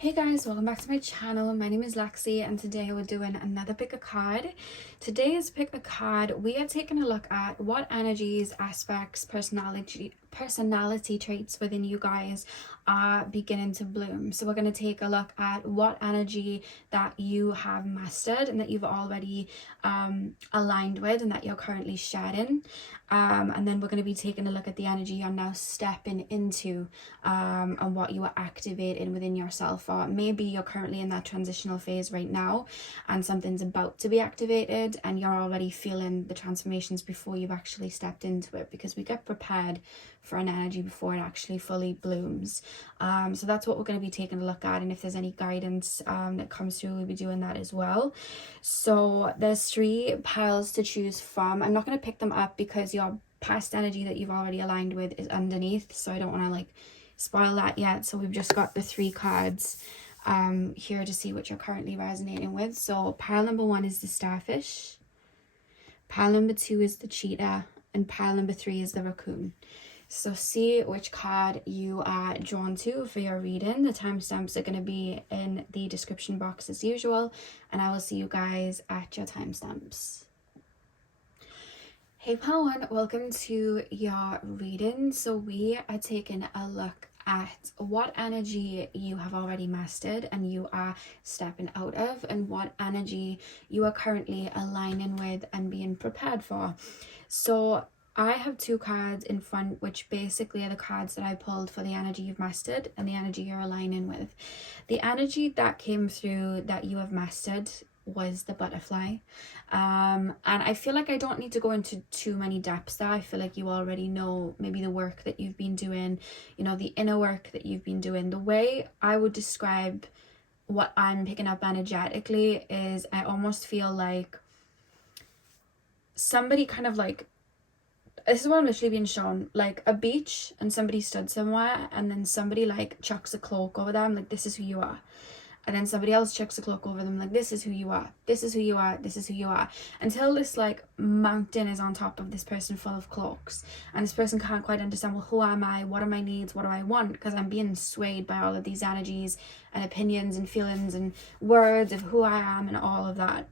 Hey guys, welcome back to my channel. My name is Lexi and today we're doing another pick a card. Today's pick a card, we are taking a look at what energies, aspects, personality traits within you guys are beginning to bloom. So we're going to take a look at what energy that you have mastered and that you've already aligned with and that you're currently shedding. And then we're going to be taking a look at the energy you're now stepping into and what you are activating within yourself. Or maybe you're currently in that transitional phase right now and something's about to be activated and you're already feeling the transformations before you've actually stepped into it, because we get prepared for an energy before it actually fully blooms. So that's what we're going to be taking a look at, and if there's any guidance that comes through, we'll be doing that as well. So there's 3 piles to choose from. I'm not going to pick them up because your past energy that you've already aligned with is underneath, so I don't want to spoil that yet. So we've just got the 3 cards here to see what you're currently resonating with. So pile number 1 is the starfish, pile number 2 is the cheetah, and pile number 3 is the raccoon. So see which card you are drawn to for your reading. The timestamps are going to be in the description box as usual, and I will see you guys at your timestamps. Hey pile 1, welcome to your reading. So we are taking a look at what energy you have already mastered and you are stepping out of, and what energy you are currently aligning with and being prepared for. So I have 2 cards in front, which basically are the cards that I pulled for the energy you've mastered and the energy you're aligning with. The energy that came through that you have mastered was the butterfly, and I feel like I don't need to go into too many depths there. I feel like you already know maybe the work that you've been doing, the inner work that you've been doing. The way I would describe what I'm picking up energetically is I almost feel like somebody this is what I'm literally being shown, like a beach and somebody stood somewhere and then somebody chucks a cloak over them, like this is who you are. And then somebody else chucks a cloak over them, like this is who you are, this is who you are, this is who you are, until this mountain is on top of this person full of cloaks, and this person can't quite understand, well, who am I, what are my needs, what do I want, because I'm being swayed by all of these energies and opinions and feelings and words of who I am and all of that.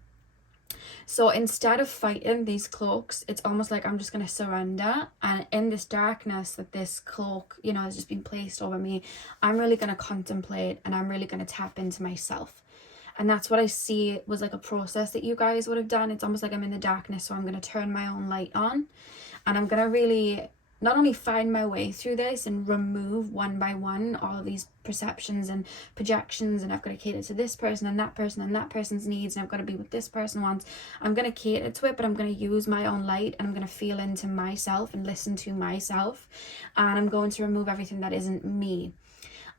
So instead of fighting these cloaks, it's almost like I'm just going to surrender. And in this darkness that this cloak, has just been placed over me, I'm really going to contemplate and I'm really going to tap into myself. And that's what I see was like a process that you guys would have done. It's almost like I'm in the darkness, so I'm going to turn my own light on. And I'm going to really not only find my way through this and remove one by one all of these perceptions and projections, and I've got to cater to this person and that person's needs, and I've got to be what this person wants. I'm going to cater to it, but I'm going to use my own light, and I'm going to feel into myself and listen to myself, and I'm going to remove everything that isn't me.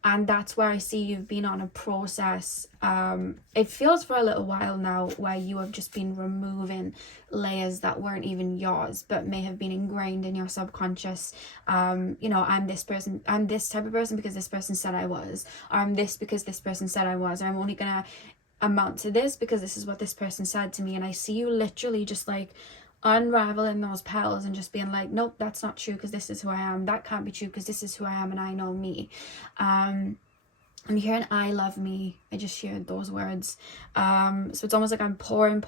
And that's where I see you've been on a process. It feels for a little while now where you have just been removing layers that weren't even yours, but may have been ingrained in your subconscious. I'm this person, I'm this type of person because this person said I was, or I'm this because this person said I was, or I'm only gonna amount to this because this is what this person said to me. And I see you literally just unraveling those petals and just being like, nope, that's not true because this is who I am. That can't be true because this is who I am and I know me. I'm hearing I love me. I just shared those words. So it's almost like I'm pouring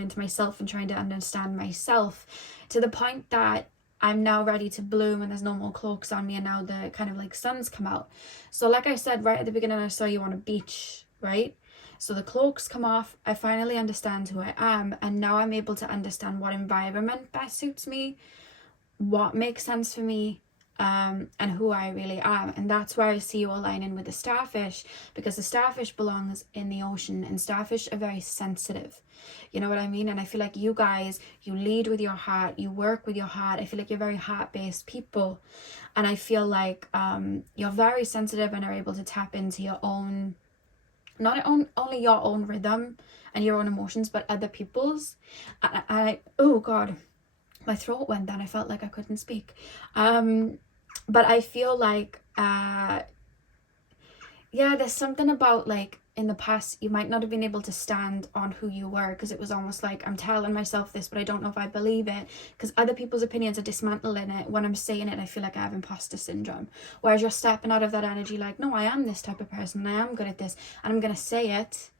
into myself and trying to understand myself to the point that I'm now ready to bloom and there's no more cloaks on me, and now the suns come out. So like I said right at the beginning, I saw you on a beach, right? So the cloaks come off, I finally understand who I am, and now I'm able to understand what environment best suits me, what makes sense for me, and who I really am. And that's where I see you aligning with the starfish, because the starfish belongs in the ocean, and starfish are very sensitive. You know what I mean? And I feel like you guys, you lead with your heart, you work with your heart. I feel like you're very heart-based people, and I feel like you're very sensitive and are able to tap into your own, only your own rhythm and your own emotions, but other people's. And oh god, my throat went down. I felt like I couldn't speak. But I feel like there's something about in the past you might not have been able to stand on who you were, because it was almost like, I'm telling myself this, but I don't know if I believe it, because other people's opinions are dismantling it. When I'm saying it, I feel like I have imposter syndrome. Whereas you're stepping out of that energy like, no, I am this type of person, and I am good at this, and I'm going to say it.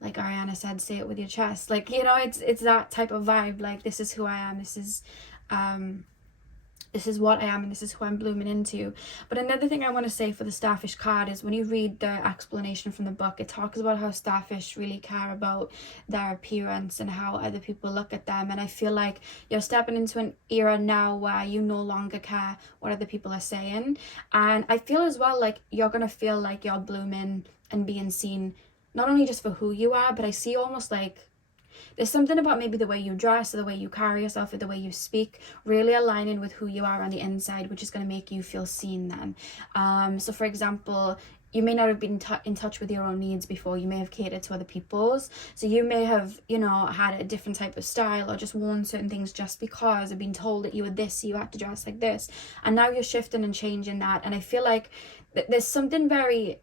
Like Ariana said, say it with your chest. Like, you know, it's that type of vibe. Like, this is who I am. This is what I am, and this is who I'm blooming into. But another thing I want to say for the starfish card is, when you read the explanation from the book, it talks about how starfish really care about their appearance and how other people look at them. And I feel like you're stepping into an era now where you no longer care what other people are saying. And I feel as well like you're going to feel like you're blooming and being seen, not only just for who you are, but I see almost like there's something about maybe the way you dress, or the way you carry yourself, or the way you speak, really aligning with who you are on the inside, which is going to make you feel seen then. So for example, you may not have been in touch with your own needs before. You may have catered to other people's. So you may have, you know, had a different type of style, or just worn certain things just because I've been told that you were this, so you had to dress like this. And now you're shifting and changing that. And I feel like there's something very,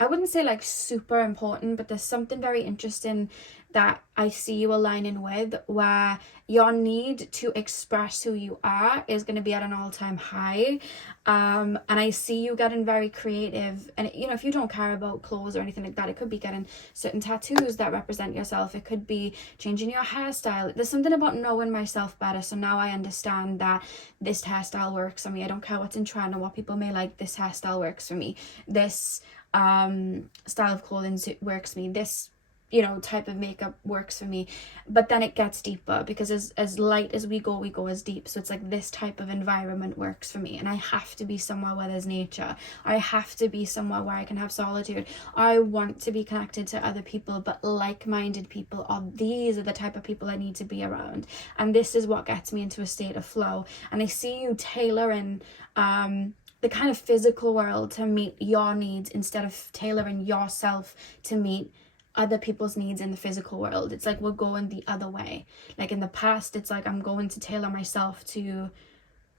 I wouldn't say like super important, but there's something very interesting that I see you aligning with, where your need to express who you are is going to be at an all-time high. And I see you getting very creative. And, you know, if you don't care about clothes or anything like that, it could be getting certain tattoos that represent yourself. It could be changing your hairstyle. There's something about knowing myself better. So now I understand that this hairstyle works for me. I don't care what's in trend or what people may like. This hairstyle works for me. This style of clothing works for me. This, you know, type of makeup works for me. But then it gets deeper, because as light as we go as deep. So it's like, this type of environment works for me, and I have to be somewhere where there's nature. I have to be somewhere where I can have solitude. I want to be connected to other people, but like-minded people, or these are the type of people I need to be around. And this is what gets me into a state of flow. And I see you tailoring the kind of physical world to meet your needs, instead of tailoring yourself to meet other people's needs in the physical world. It's like we're going the other way. Like in the past, it's like I'm going to tailor myself to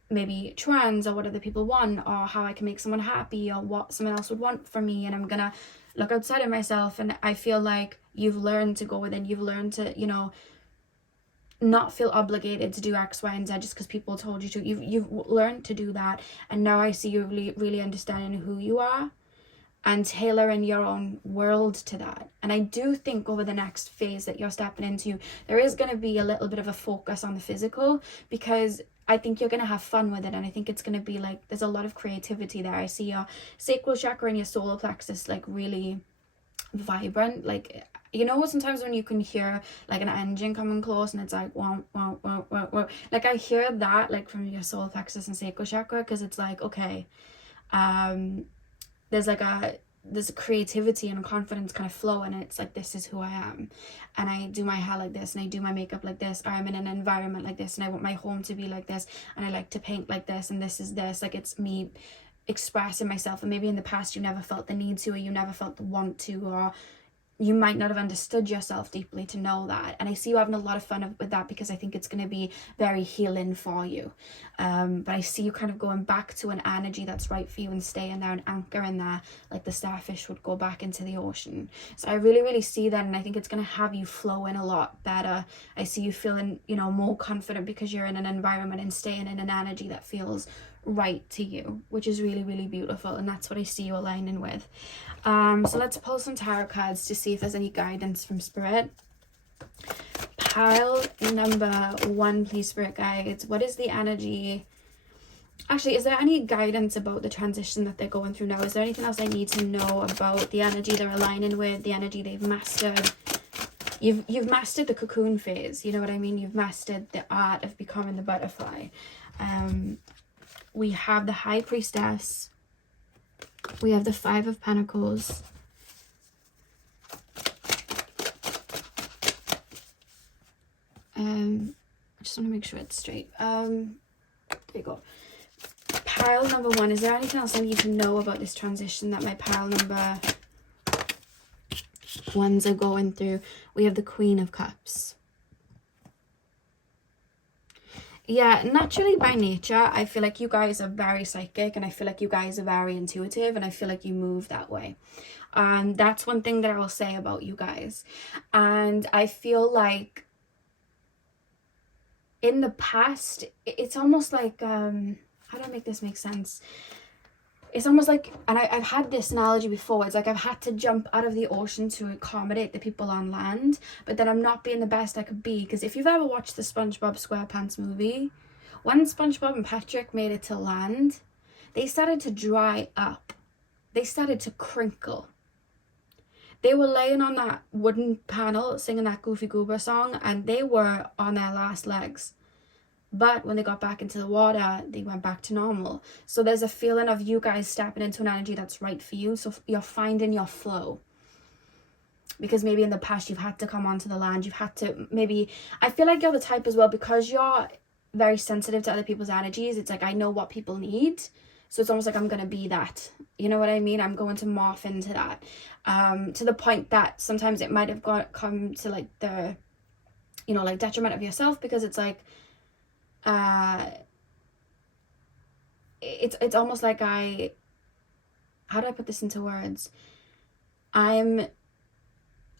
maybe trends, or what other people want, or how I can make someone happy, or what someone else would want from me, and I'm gonna look outside of myself. And I feel like you've learned to go within. You've learned to, you know, not feel obligated to do X, Y, and Z just because people told you to. You've learned to do that, and now I see you really, really understanding who you are and tailoring your own world to that. And I do think over the next phase that you're stepping into, there is going to be a little bit of a focus on the physical, because I think you're going to have fun with it. And I think it's going to be like, there's a lot of creativity there. I see your sacral chakra and your solar plexus like really vibrant. Like, you know, sometimes when you can hear like an engine coming close, and it's like wow, wow, wow, wow, wow. Like I hear that like from your solar plexus and sacral chakra, because it's like, okay, there's a creativity and confidence kind of flow, and it's like, this is who I am, and I do my hair like this, and I do my makeup like this, or I'm in an environment like this, and I want my home to be like this, and I like to paint like this, and this is this. Like, it's me expressing myself. And maybe in the past you never felt the need to, or you never felt the want to, or you might not have understood yourself deeply to know that. And I see you having a lot of fun with that, because I think it's going to be very healing for you. But I see you kind of going back to an energy that's right for you, and staying there and anchoring there, like the starfish would go back into the ocean. So I really, really see that, and I think it's going to have you flowing a lot better. I see you feeling, you know, more confident, because you're in an environment and staying in an energy that feels right to you, which is really, really beautiful. And that's what I see you aligning with. So let's pull some tarot cards to see if there's any guidance from spirit. Pile number 1, please, spirit guides. What is the energy? Actually, is there any guidance about the transition that they're going through now? Is there anything else I need to know about the energy they're aligning with, the energy they've mastered? You've mastered the cocoon phase, you know what I mean? You've mastered the art of becoming the butterfly. We have the High Priestess. We have the 5 of Pentacles. I just want to make sure it's straight. There you go. Pile number 1. Is there anything else I need to know about this transition that my pile number 1s are going through? We have the Queen of Cups. Yeah, naturally by nature, I feel like you guys are very psychic, and I feel like you guys are very intuitive, and I feel like you move that way. That's one thing that I will say about you guys. And I feel like in the past, it's almost like, how do I make this make sense? It's almost like, and I've had this analogy before, it's like I've had to jump out of the ocean to accommodate the people on land, but then I'm not being the best I could be. Because if you've ever watched the SpongeBob SquarePants movie, when SpongeBob and Patrick made it to land, they started to dry up. They started to crinkle. They were laying on that wooden panel singing that Goofy Goober song, and they were on their last legs. But when they got back into the water, they went back to normal. So there's a feeling of you guys stepping into an energy that's right for you. So you're finding your flow. Because maybe in the past you've had to come onto the land. You've had to maybe... I feel like you're the type as well, because you're very sensitive to other people's energies. It's like, I know what people need. So it's almost like I'm going to be that. You know what I mean? I'm going to morph into that. To the point that sometimes it might have come to like the, you know, like detriment of yourself, because it's like, it's almost like how do I put this into words? I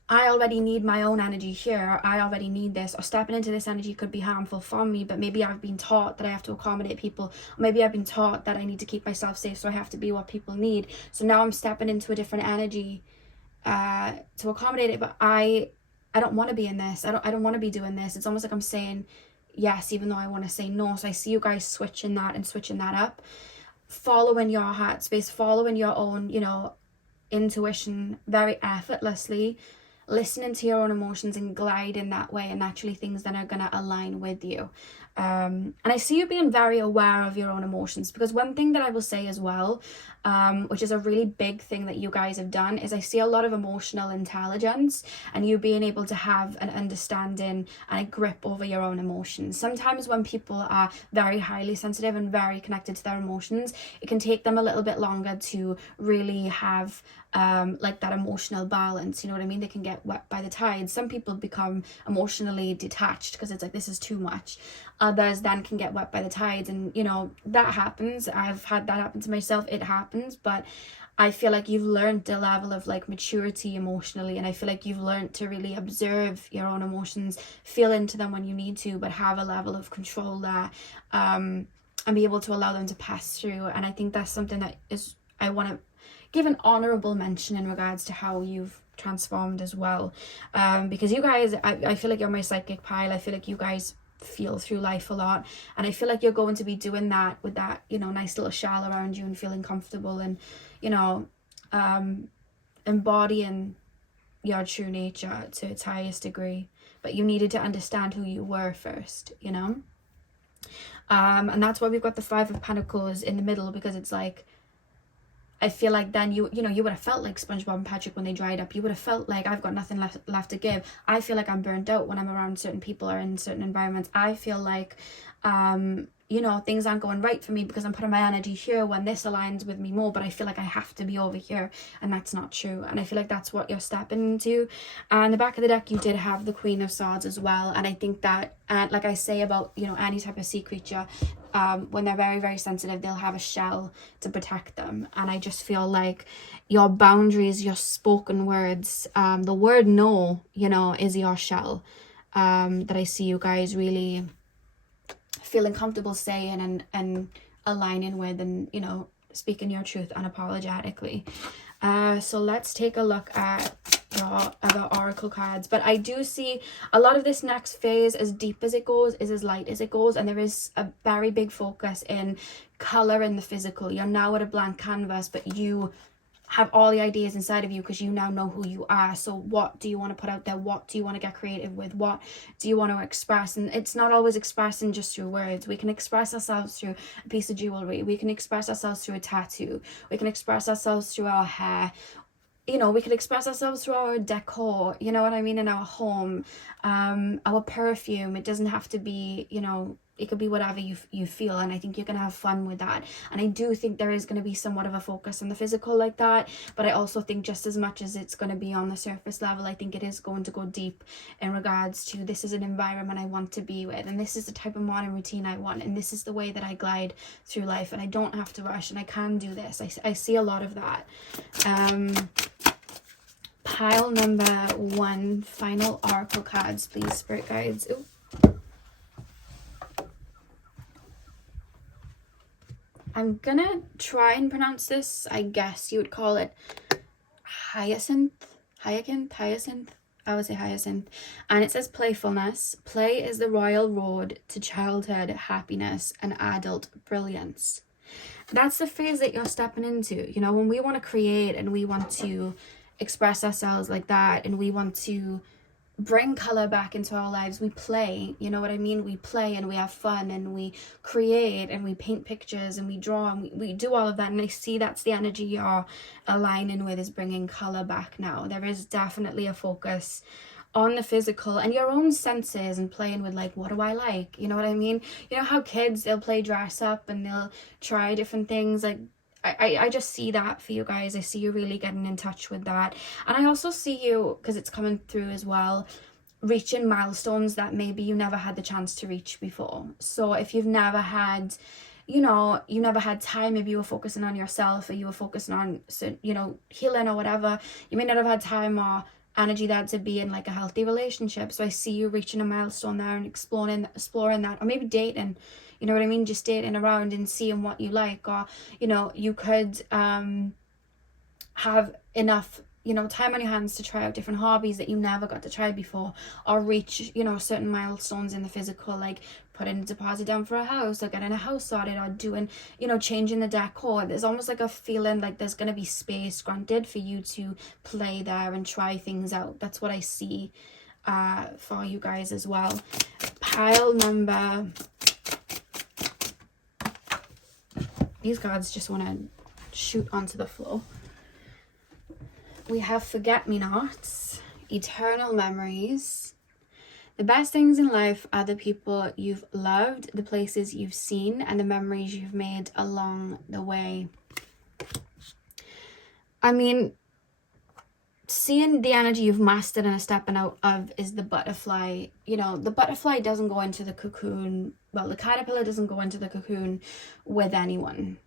already need my own energy here. I already need this, or stepping into this energy could be harmful for me, but maybe I've been taught that I have to accommodate people. Or maybe I've been taught that I need to keep myself safe, so I have to be what people need. So now I'm stepping into a different energy to accommodate it, but I don't want to be in this. I don't want to be doing this. It's almost like I'm saying yes, even though I want to say no. So I see you guys switching that up, following your heart space, following your own, you know, intuition very effortlessly, listening to your own emotions and gliding that way, and naturally things that are going to align with you. And I see you being very aware of your own emotions, because one thing that I will say as well, which is a really big thing that you guys have done, is I see a lot of emotional intelligence and you being able to have an understanding and a grip over your own emotions. Sometimes when people are very highly sensitive and very connected to their emotions, it can take them a little bit longer to really have like that emotional balance. You know what I mean? They can get swept by the tides. Some people become emotionally detached because it's like, this is too much. Others then can get swept by the tides, and you know, that happens. I've had that happen to myself. It happens. But I feel like you've learned a level of like maturity emotionally, and I feel like you've learned to really observe your own emotions, feel into them when you need to, but have a level of control there, and be able to allow them to pass through. And I think that's something that is, I want to give an honorable mention in regards to how you've transformed as well, because you guys, I feel like you're my psychic pile. I feel like you guys feel through life a lot, and I feel like you're going to be doing that with that, you know, nice little shell around you and feeling comfortable, and you know, embodying your true nature to its highest degree. But you needed to understand who you were first, you know. And that's why we've got the Five of Pentacles in the middle, because it's like, I feel like then you know, you would have felt like SpongeBob and Patrick when they dried up. You would have felt like, I've got nothing left to give. I feel like I'm burnt out when I'm around certain people or in certain environments. I feel like, you know, things aren't going right for me because I'm putting my energy here when this aligns with me more, but I feel like I have to be over here, and that's not true. And I feel like that's what you're stepping into. And the back of the deck, you did have the Queen of Swords as well. And I think that, like I say about, you know, any type of sea creature, when they're very, very sensitive, they'll have a shell to protect them. And I just feel like your boundaries, your spoken words, the word no, you know, is your shell, that I see you guys really feeling comfortable saying and aligning with, and you know, speaking your truth unapologetically. So let's take a look at your other oracle cards. But I do see a lot of this next phase, as deep as it goes, is as light as it goes, and there is a very big focus in color in the physical. You're now at a blank canvas, but you have all the ideas inside of you because you now know who you are. So what do you want to put out there? What do you want to get creative with? What do you want to express? And it's not always expressing just through words. We can express ourselves through a piece of jewelry. We can express ourselves through a tattoo. We can express ourselves through our hair. You know, we can express ourselves through our decor, you know what I mean, in our home, our perfume. It doesn't have to be, you know, it could be whatever you feel, and I think you're going to have fun with that. And I do think there is going to be somewhat of a focus on the physical like that, but I also think just as much as it's going to be on the surface level, I think it is going to go deep in regards to, this is an environment I want to be with, and this is the type of morning routine I want, and this is the way that I glide through life, and I don't have to rush, and I can do this. I see a lot of that. Pile number 1, final oracle cards, please, spirit guides. Ooh. I'm gonna try and pronounce this. I guess you would call it hyacinth. I would say hyacinth. And it says playfulness. Play is the royal road to childhood happiness and adult brilliance. That's the phase that you're stepping into. You know, when we want to create and we want to express ourselves like that, and we want to bring color back into our lives, we play, you know what I mean? We play and we have fun and we create and we paint pictures and we draw and we do all of that. And I see that's the energy you're aligning with, is bringing color back now. There is definitely a focus on the physical and your own senses, and playing with like, what do I like? You know what I mean? You know how kids, they'll play dress up and they'll try different things. Like, I just see that for you guys. I see you really getting in touch with that. And I also see you, because it's coming through as well, reaching milestones that maybe you never had the chance to reach before. So if you've never had, you know, you never had time, maybe you were focusing on yourself, or you were focusing on, you know, healing or whatever, you may not have had time or energy there to be in like a healthy relationship. So I see you reaching a milestone there and exploring that, or maybe dating. You know what I mean? Just dating around and seeing what you like. Or, you know, you could have enough, you know, time on your hands to try out different hobbies that you never got to try before, or reach, you know, certain milestones in the physical, like putting a deposit down for a house, or getting a house sorted, or doing, you know, changing the decor. There's almost like a feeling like there's going to be space granted for you to play there and try things out. That's what I see for you guys as well. Pile number... These cards just want to shoot onto the floor. We have forget-me-nots, eternal memories. The best things in life are the people you've loved, the places you've seen, and the memories you've made along the way. I mean, seeing the energy you've mastered and are stepping out of is the butterfly. You know, the butterfly doesn't go into the cocoon. Well, the caterpillar doesn't go into the cocoon with anyone.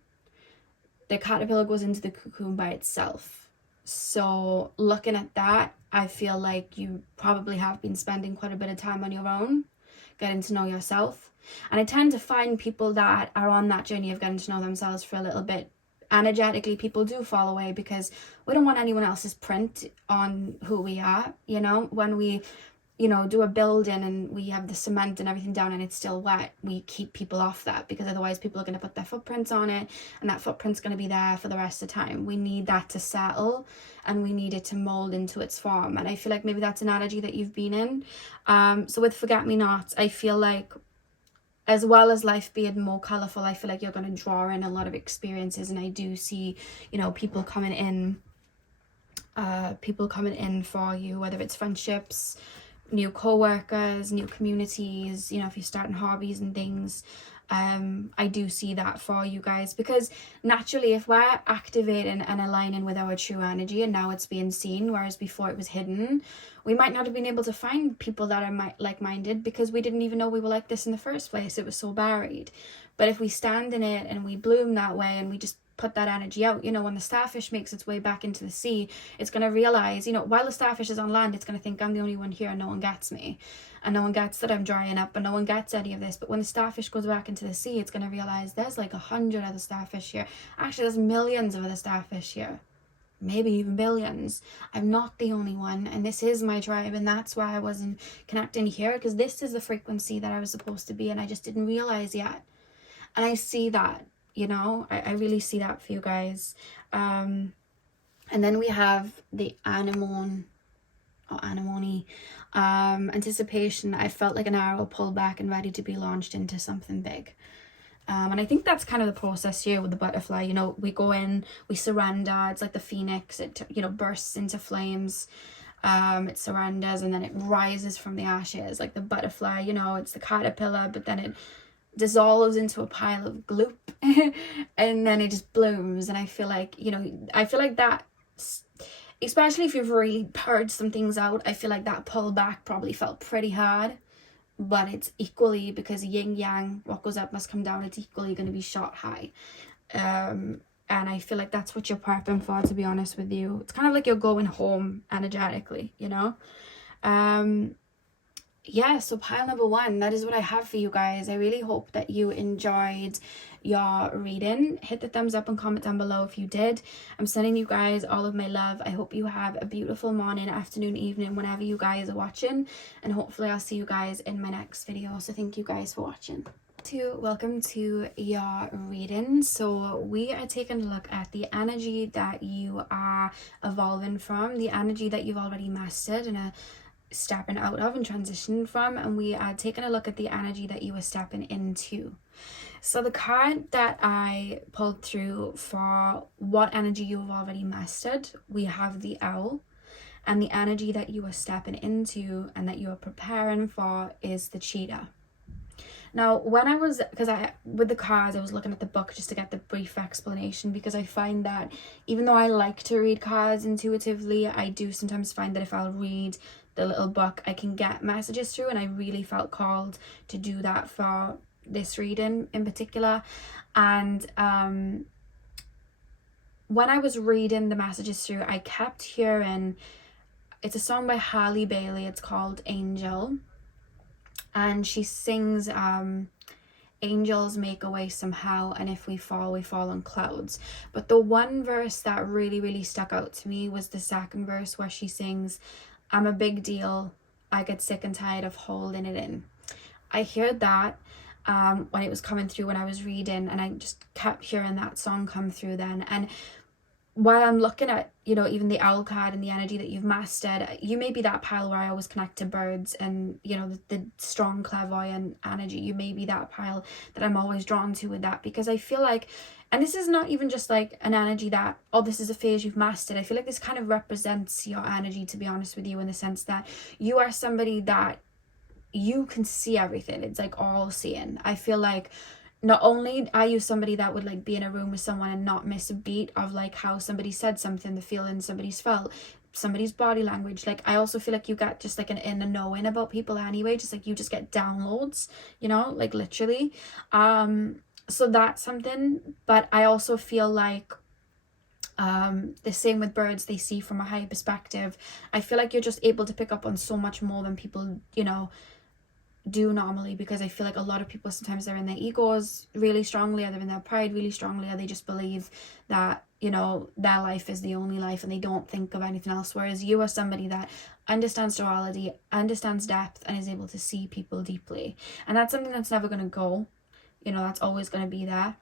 The caterpillar goes into the cocoon by itself. So looking at that, I feel like you probably have been spending quite a bit of time on your own, getting to know yourself. And I tend to find people that are on that journey of getting to know themselves for a little bit, energetically, people do fall away, because we don't want anyone else's print on who we are. You know, when we, you know, do a building and we have the cement and everything down and it's still wet, we keep people off that, because otherwise people are going to put their footprints on it, and that footprint's going to be there for the rest of the time. We need that to settle, and we need it to mold into its form. And I feel like maybe that's an energy that you've been in. So with forget-me-nots, I feel like, as well as life being more colorful, I feel like you're going to draw in a lot of experiences. And I do see, you know, people coming in for you, whether it's friendships, new co-workers, new communities, you know, if you're starting hobbies and things. I do see that for you guys, because naturally, if we're activating and aligning with our true energy, and now it's being seen, whereas before it was hidden, we might not have been able to find people that are like-minded, because we didn't even know we were like this in the first place. It was so buried. But if we stand in it and we bloom that way, and we just put that energy out, you know, when the starfish makes its way back into the sea, it's going to realize, you know, while the starfish is on land, it's going to think, I'm the only one here and no one gets me, and no one gets that I'm drying up, and no one gets any of this. But when the starfish goes back into the sea, it's going to realize there's like 100 other starfish here. Actually, there's millions of other starfish here, maybe even billions. I'm not the only one, and this is my tribe, and that's why I wasn't connecting here, because this is the frequency that I was supposed to be, and I just didn't realize yet. And I see that, you know, I really see that for you guys. And then we have the anemone, or anemone, anticipation. I felt like an arrow pulled back and ready to be launched into something big. And I think that's kind of the process here with the butterfly. You know, we go in, we surrender. It's like the phoenix. It, you know, bursts into flames. It surrenders, and then it rises from the ashes. Like the butterfly, you know, it's the caterpillar, but then it dissolves into a pile of gloop and then it just blooms. And I feel like, you know, I feel like that, especially if you've really purged some things out, I feel like that pull back probably felt pretty hard. But it's equally, because yin yang, what goes up must come down, it's equally going to be shot high. And I feel like that's what you're prepping for, to be honest with you. It's kind of like you're going home energetically, you know? Yeah, so pile number 1, that is what I have for you guys. I really hope that you enjoyed your reading. Hit the thumbs up and comment down below if you did. I'm sending you guys all of my love. I hope you have a beautiful morning, afternoon, evening, whenever you guys are watching. And hopefully I'll see you guys in my next video. So thank you guys for watching. Welcome to your reading. So we are taking a look at the energy that you are evolving from, the energy that you've already mastered and are stepping out of and transitioning from, and we are taking a look at the energy that you are stepping into. So the card that I pulled through for what energy you have already mastered, we have the owl, and the energy that you are stepping into and that you are preparing for is the cheetah. Now, when I was, with the cards, I was looking at the book just to get the brief explanation, because I find that even though I like to read cards intuitively, I do sometimes find that if I'll read the little book, I can get messages through, and I really felt called to do that for this reading in particular. And when I was reading the messages through, I kept hearing, it's a song by Halle Bailey, it's called Angel. And she sings, angels make a way somehow, and if we fall, we fall on clouds. But the one verse that really, really stuck out to me was the second verse, where she sings, I'm a big deal, I get sick and tired of holding it in. I heard that when it was coming through when I was reading, and I just kept hearing that song come through then. And while I'm looking at, you know, even the owl card and the energy that you've mastered, you may be that pile where I always connect to birds and, you know, the strong clairvoyant energy. You may be that pile that I'm always drawn to with that, because I feel like, and this is not even just like an energy that, oh, this is a phase you've mastered. I feel like this kind of represents your energy, to be honest with you, in the sense that you are somebody that you can see everything. It's like all seeing. I feel like not only are you somebody that would like be in a room with someone and not miss a beat of like how somebody said something, the feeling somebody's felt, somebody's body language. Like I also feel like you get just like an inner knowing about people anyway, just like you just get downloads, you know, like literally. So that's something. But I also feel like the same with birds, they see from a higher perspective. I feel like you're just able to pick up on so much more than people, you know, do normally, because I feel like a lot of people sometimes they're in their egos really strongly, or they're in their pride really strongly, or they just believe that, you know, their life is the only life and they don't think of anything else, whereas you are somebody that understands duality, understands depth, and is able to see people deeply. And that's something that's never going to go, you know, that's always going to be there.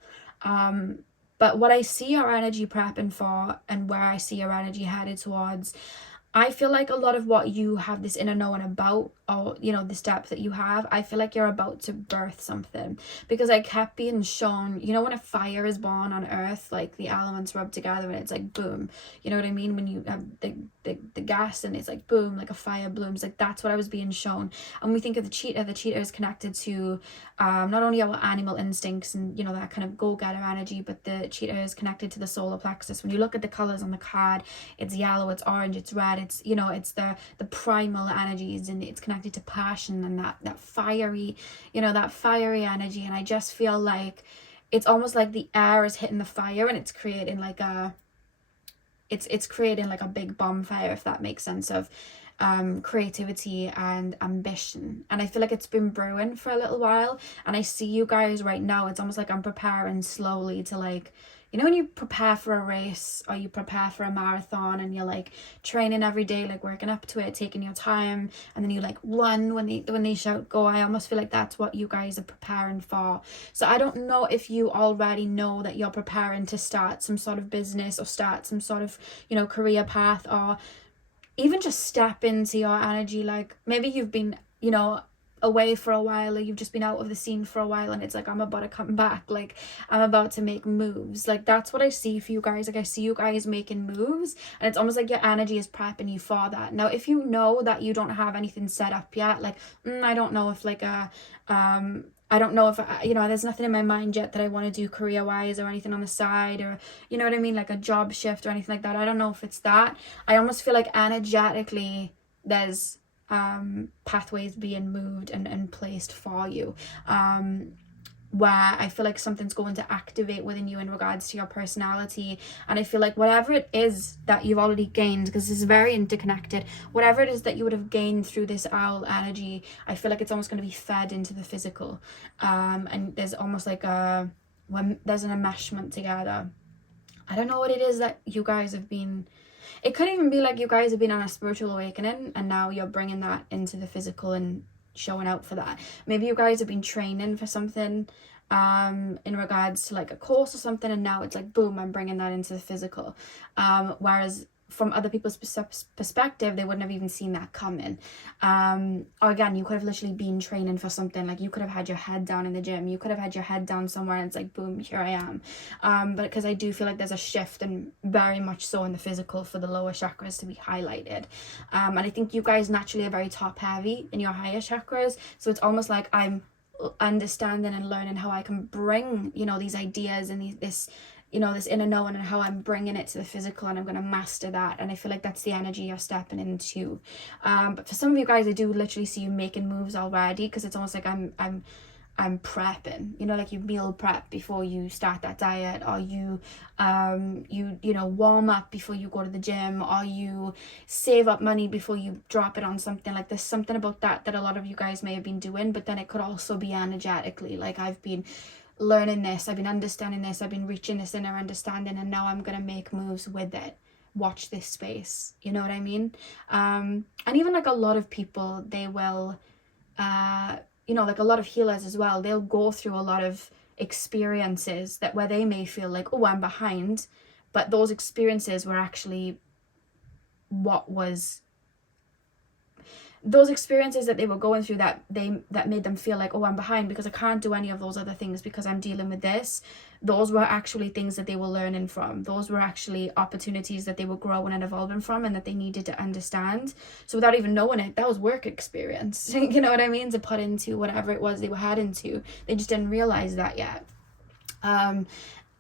But what I see your energy prepping for, and where I see your energy headed towards, I feel like a lot of what you have this inner knowing about, or, you know, this depth that you have, I feel like you're about to birth something, because I kept being shown, you know, when a fire is born on earth, like the elements rub together and it's like boom, you know what I mean, when you have the gas and it's like boom, like a fire blooms, like that's what I was being shown. And we think of the cheetah is connected to not only our animal instincts and, you know, that kind of go-getter energy, but the cheetah is connected to the solar plexus. When you look at the colors on the card, it's yellow, it's orange, it's red, it's, you know, it's the primal energies, and it's connected to passion and that fiery, you know, that fiery energy. And I just feel like it's almost like the air is hitting the fire, and it's creating like a big bonfire, if that makes sense, of creativity and ambition. And I feel like it's been brewing for a little while, and I see you guys right now, it's almost like I'm preparing slowly to, like, you know, when you prepare for a race or you prepare for a marathon, and you're like training every day, like working up to it, taking your time, and then you like run when they shout go. I almost feel like that's what you guys are preparing for. So I don't know if you already know that you're preparing to start some sort of business, or start some sort of, you know, career path, or even just step into your energy. Like maybe you've been, you know, away for a while, or you've just been out of the scene for a while, and it's like, I'm about to come back, like I'm about to make moves. Like that's what I see for you guys. Like I see you guys making moves, and it's almost like your energy is prepping you for that. Now if you know that you don't have anything set up yet, like I don't know if like I don't know if you know, there's nothing in my mind yet that I want to do career wise, or anything on the side, or, you know what I mean, like a job shift or anything like that. I don't know if it's that. I almost feel like energetically there's pathways being moved and placed for you. where I feel like something's going to activate within you in regards to your personality. And I feel like whatever it is that you've already gained, because this is very interconnected, whatever it is that you would have gained through this owl energy, I feel like it's almost going to be fed into the physical. And there's almost like when there's an enmeshment together. I don't know what it is that you guys have been, it could even be like you guys have been on a spiritual awakening and now you're bringing that into the physical and showing out for that. Maybe you guys have been training for something in regards to like a course or something, and now it's like boom, I'm bringing that into the physical. Whereas from other people's perspective, they wouldn't have even seen that coming. Or again, you could have literally been training for something, like you could have had your head down in the gym, you could have had your head down somewhere, and it's like boom, here I am. But because I do feel like there's a shift, and very much so in the physical, for the lower chakras to be highlighted. And I think you guys naturally are very top heavy in your higher chakras, so it's almost like I'm understanding and learning how I can bring, you know, these ideas and this, you know, this inner knowing, and how I'm bringing it to the physical, and I'm going to master that. And I feel like that's the energy you're stepping into. But for some of you guys, I do literally see you making moves already, because it's almost like I'm prepping, you know, like you meal prep before you start that diet, or you know, warm up before you go to the gym, or you save up money before you drop it on something. Like there's something about that a lot of you guys may have been doing, but then it could also be energetically, like I've been learning this, I've been understanding this, I've been reaching this inner understanding, and now I'm gonna make moves with it. Watch this space, you know what I mean? And even like a lot of people, they will you know, like a lot of healers as well, they'll go through a lot of experiences that where they may feel like, oh, I'm behind, but those experiences were actually what was, those experiences that they were going through that made them feel like, oh, I'm behind because I can't do any of those other things because I'm dealing with this. Those were actually things that they were learning from. Those were actually opportunities that they were growing and evolving from, and that they needed to understand. So without even knowing it, that was work experience, you know what I mean, to put into whatever it was they were heading to. They just didn't realize that yet.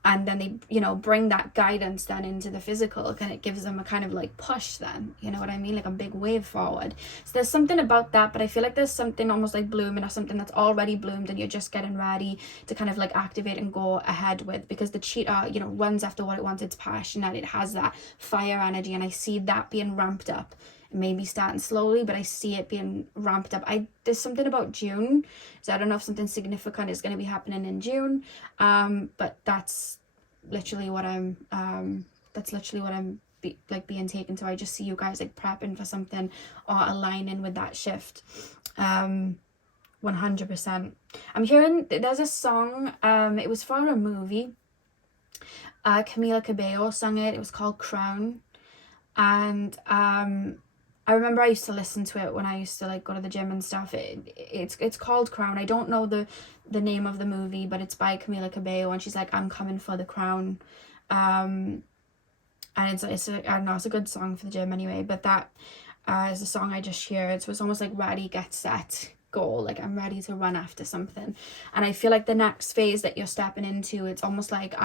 And then they, you know, bring that guidance then into the physical, and it gives them a kind of like push then, you know what I mean, like a big wave forward. So there's something about that, but I feel like there's something almost like blooming, or something that's already bloomed and you're just getting ready to kind of like activate and go ahead with, because the cheetah, you know, runs after what it wants. It's passionate, it has that fire energy, and I see that being ramped up. Maybe starting slowly, but I see it being ramped up. There's something about June, so I don't know if something significant is going to be happening in June, but that's literally what I'm being taken to. I just see you guys like prepping for something or aligning with that shift. 100%. I'm hearing there's a song, it was for a movie, Camila Cabello sung it. It was called Crown, and I remember I used to listen to it when I used to like go to the gym and stuff. It's called Crown. I don't know the name of the movie, but it's by Camila Cabello, and she's like, I'm coming for the crown. And it's I don't know, it's a good song for the gym anyway, but that is the song I just shared. So it's almost like ready, get set, go. Like I'm ready to run after something. And I feel like the next phase that you're stepping into, it's almost like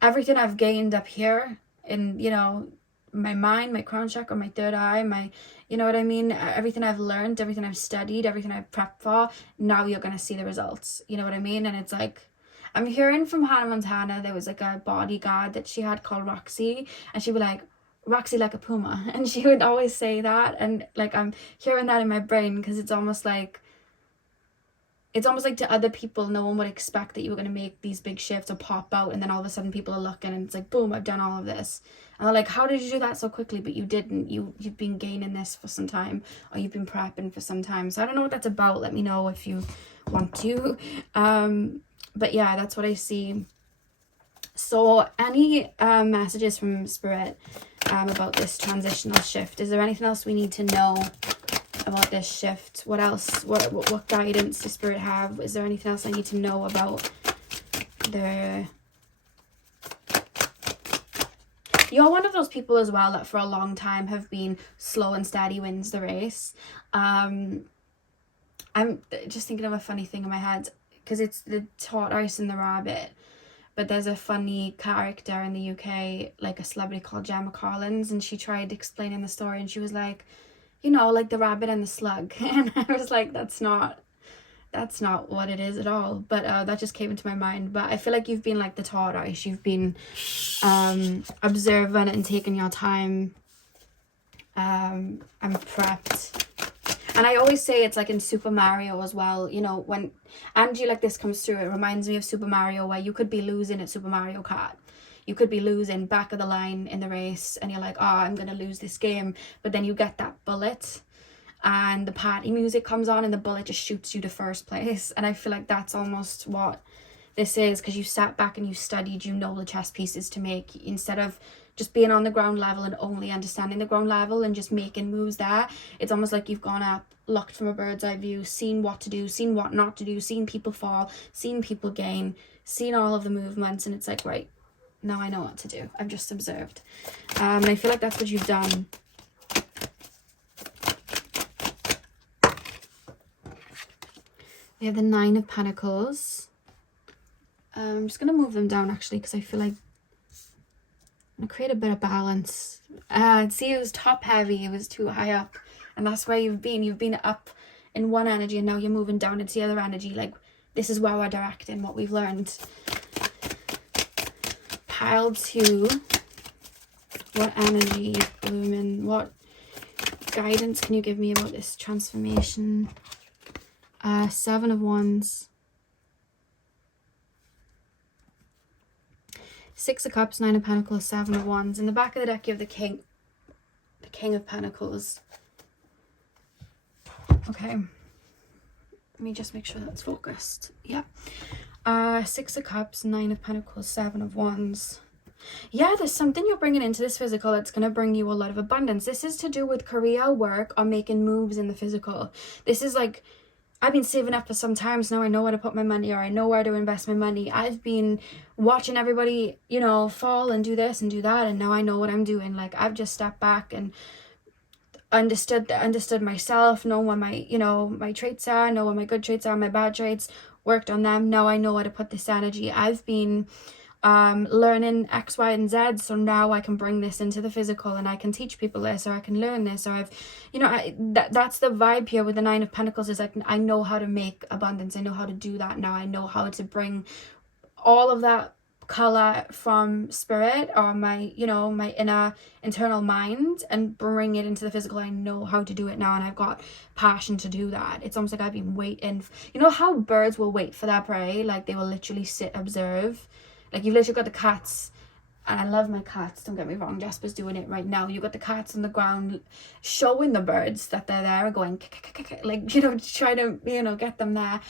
everything I've gained up here in, you know, my mind, my crown chakra, my third eye, my, you know what I mean, everything I've learned, everything I've studied, everything I've prepped for, now you're gonna see the results, you know what I mean? And it's like, I'm hearing from Hannah Montana, there was like a bodyguard that she had called Roxy, and she'd be like, Roxy like a puma, and she would always say that, and like I'm hearing that in my brain, because it's almost like to other people, no one would expect that you were going to make these big shifts or pop out, and then all of a sudden people are looking and it's like, boom, I've done all of this. And they're like, how did you do that so quickly? But you didn't. You've been gaining this for some time, or you've been prepping for some time. So I don't know what that's about. Let me know if you want to. But yeah, that's what I see. So any messages from Spirit about this transitional shift? Is there anything else we need to know about this shift? What else, what guidance does Spirit have? Is there anything else I need to know about you're one of those people as well that for a long time have been slow and steady wins the race. I'm just thinking of a funny thing in my head, because it's the tortoise and the rabbit, but there's a funny character in the UK, like a celebrity called Gemma Collins, and she tried explaining the story, and she was like, you know, like the rabbit and the slug. And I was like, that's not that's not what it is at all, but that just came into my mind. But I feel like you've been like the tortoise. You've been observant and taking your time and prepped. And I always say it's like in Super Mario as well, you know, when Angie like this comes through, it reminds me of Super Mario, where you could be losing at Super Mario Kart. You could be losing back of the line in the race and you're like, oh, I'm going to lose this game. But then you get that bullet and the party music comes on and the bullet just shoots you to first place. And I feel like that's almost what this is, because you sat back and you studied, you know, the chess pieces to make, instead of just being on the ground level and only understanding the ground level and just making moves there. It's almost like you've gone up, looked from a bird's eye view, seen what to do, seen what not to do, seen people fall, seen people gain, seen all of the movements, and it's like, right, now I know what to do. I've just observed. I feel like that's what you've done. We have the Nine of Pentacles. I'm just going to move them down actually, because I feel like I'm going to create a bit of balance. See, it was top heavy. It was too high up. And that's where you've been. You've been up in one energy and now you're moving down into the other energy. Like, this is where we're directing what we've learned. Pile 2. What energy is blooming? What guidance can you give me about this transformation? 7 of Wands. 6 of Cups, 9 of Pentacles, 7 of Wands. In the back of the deck you have the King of Pentacles. Okay. Let me just make sure that's focused. Yeah. 6 of Cups, 9 of Pentacles, 7 of Wands. Yeah, there's something you're bringing into this physical that's going to bring you a lot of abundance. This is to do with career, work, or making moves in the physical. This is like, I've been saving up for some time, so now I know where to put my money, or I know where to invest my money. I've been watching everybody, you know, fall and do this and do that, and now I know what I'm doing. Like, I've just stepped back and understood myself, know what my, you know, my traits are, know what my good traits are, my bad traits, worked on them. Now I know how to put this energy. I've been learning X, Y, and Z, so now I can bring this into the physical and I can teach people this, or I can learn this, or I've, you know, that's the vibe here with the 9 of Pentacles, is like, I know how to make abundance. I know how to do that now. I know how to bring all of that color from spirit, or my, you know, my inner internal mind, and bring it into the physical. I know how to do it now, and I've got passion to do that. It's almost like I've been waiting. You know how birds will wait for their prey? Like, they will literally sit, observe. Like, you've literally got the cats, and I love my cats, don't get me wrong, Jasper's doing it right now. You've got the cats on the ground showing the birds that they're there, going like, you know, try to, you know, get them there.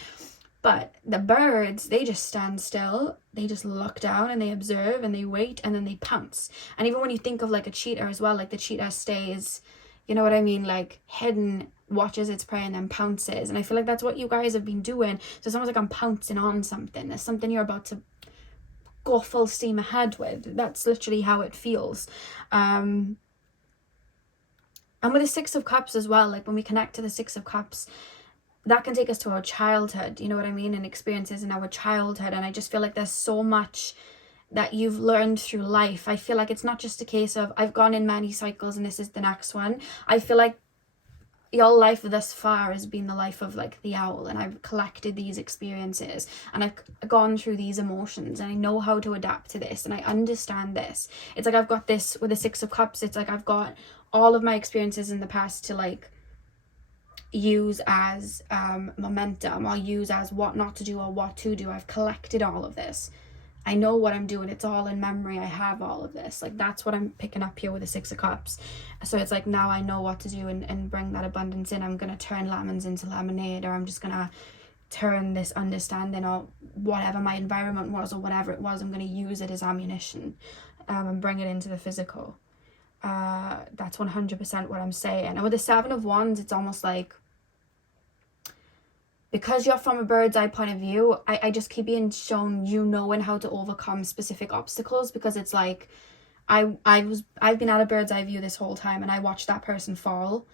But the birds, they just stand still, they just look down and they observe and they wait, and then they pounce. And even when you think of like a cheetah as well, like the cheetah stays, you know what I mean, like hidden, watches its prey, and then pounces. And I feel like that's what you guys have been doing. So it's almost like I'm pouncing on something. There's something you're about to go full steam ahead with. That's literally how it feels. And with the 6 of Cups as well, like when we connect to the 6 of Cups, that can take us to our childhood, you know what I mean, and experiences in our childhood. And I just feel like there's so much that you've learned through life. I feel like it's not just a case of I've gone in many cycles and this is the next one. I feel like your life thus far has been the life of like the owl, and I've collected these experiences and I've gone through these emotions, and I know how to adapt to this, and I understand this. It's like I've got this with the 6 of Cups. It's like I've got all of my experiences in the past to like use as momentum, or use as what not to do or what to do. I've collected all of this. I know what I'm doing. It's all in memory. I have all of this. Like, that's what I'm picking up here with the 6 of Cups. So it's like, now I know what to do and bring that abundance in. I'm going to turn lemons into lemonade, or I'm just going to turn this understanding, or whatever my environment was, or whatever it was, I'm going to use it as ammunition and bring it into the physical. That's 100% what I'm saying. And with the 7 of Wands, it's almost like, because you're from a bird's eye point of view, I just keep being shown you knowing how to overcome specific obstacles, because it's like I've been at a bird's eye view this whole time, and I watched that person fall,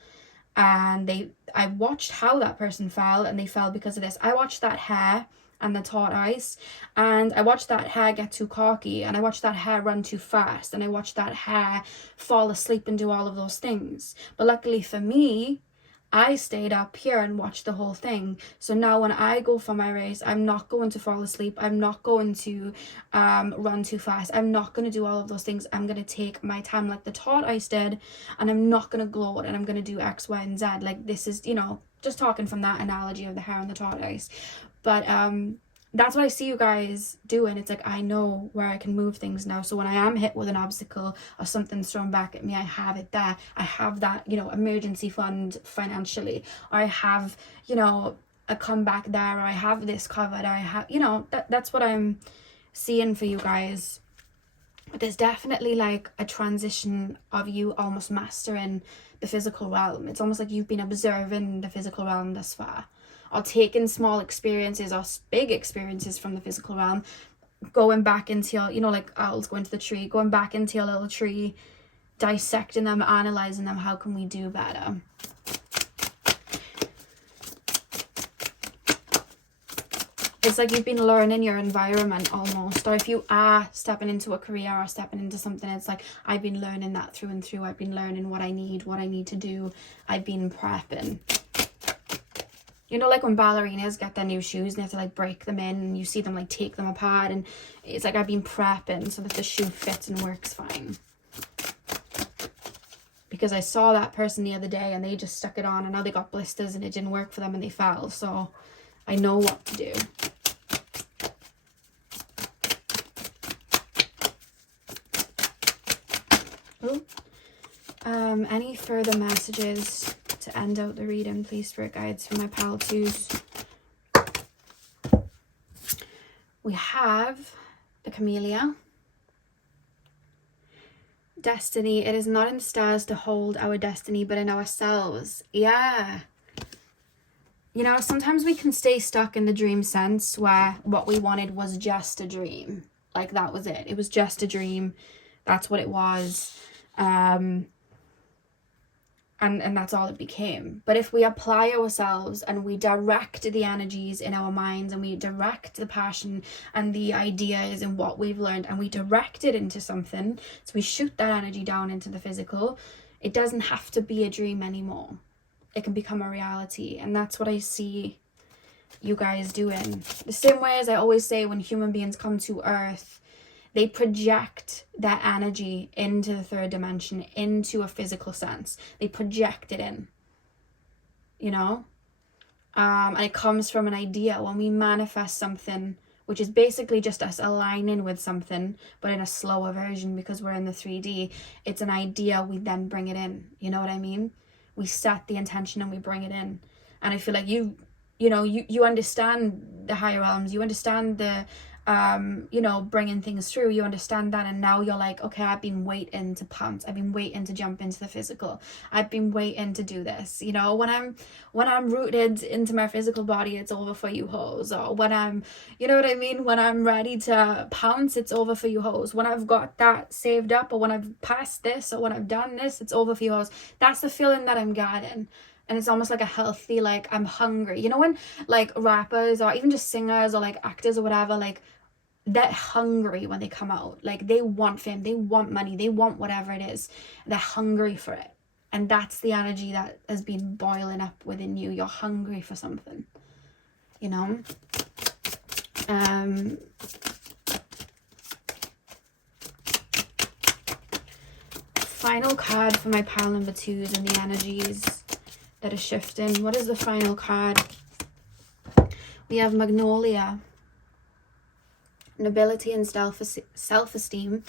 and I watched how that person fell, and they fell because of this. I watched that hare and the tortoise, and I watched that hare get too cocky, and I watched that hare run too fast, and I watched that hare fall asleep and do all of those things. But luckily for me, I stayed up here and watched the whole thing. So now when I go for my race, I'm not going to fall asleep. I'm not going to run too fast. I'm not going to do all of those things. I'm going to take my time like the tortoise did, and I'm not going to gloat, and I'm going to do X, Y, and Z. Like, this is, you know, just talking from that analogy of the hare and the tortoise. But that's what I see you guys doing. It's like, I know where I can move things now. So when I am hit with an obstacle or something's thrown back at me, I have it there. I have that, you know, emergency fund financially. Or I have, you know, a comeback there. Or I have this covered. Or I have, you know, that's what I'm seeing for you guys. But there's definitely like a transition of you almost mastering the physical realm. It's almost like you've been observing the physical realm thus far, or taking small experiences or big experiences from the physical realm, going back into your, you know, like owls going to the tree, going back into your little tree, dissecting them, analysing them. How can we do better? It's like you've been learning your environment almost. Or if you are stepping into a career or stepping into something, it's like, I've been learning that through and through. I've been learning what I need to do. I've been prepping. You know, like when ballerinas get their new shoes and they have to like break them in, and you see them like take them apart, and it's like, I've been prepping so that the shoe fits and works fine. Because I saw that person the other day and they just stuck it on, and now they got blisters and it didn't work for them and they fell. So I know what to do. Ooh. Any further messages to end out the reading, please, spirit guides, for my pal twos? We have the Camellia. Destiny. It is not in the stars to hold our destiny, but in ourselves. Yeah. You know, sometimes we can stay stuck in the dream sense where what we wanted was just a dream. Like, that was it. It was just a dream. That's what it was. And that's all it became. But if we apply ourselves and we direct the energies in our minds, and we direct the passion and the ideas and what we've learned, and we direct it into something, so we shoot that energy down into the physical, it doesn't have to be a dream anymore. It can become a reality. And that's what I see you guys doing. The same way as I always say, when human beings come to Earth, they project that energy into the third dimension, into a physical sense. They project it in, you know? And it comes from an idea. When we manifest something, which is basically just us aligning with something, but in a slower version because we're in the 3D, it's an idea, we then bring it in. You know what I mean? We set the intention and we bring it in. And I feel like you understand the higher realms, you understand the you know, bringing things through, you understand that, and now you're like, okay, I've been waiting to pounce, I've been waiting to jump into the physical, I've been waiting to do this. You know, when I'm rooted into my physical body, it's over for you hoes. Or when I'm, you know what I mean, when I'm ready to pounce, it's over for you hoes. When I've got that saved up, or when I've passed this, or when I've done this, it's over for you hoes. That's the feeling that I'm getting. And it's almost like a healthy, like, I'm hungry. You know, when like rappers or even just singers or like actors or whatever, like, they're hungry when they come out. Like, they want fame, they want money, they want whatever it is. They're hungry for it. And that's the energy that has been boiling up within you. You're hungry for something, you know? Final card for my pile number 2s and the energies that are shifting. What is the final card? We have Magnolia. Nobility and self-esteem.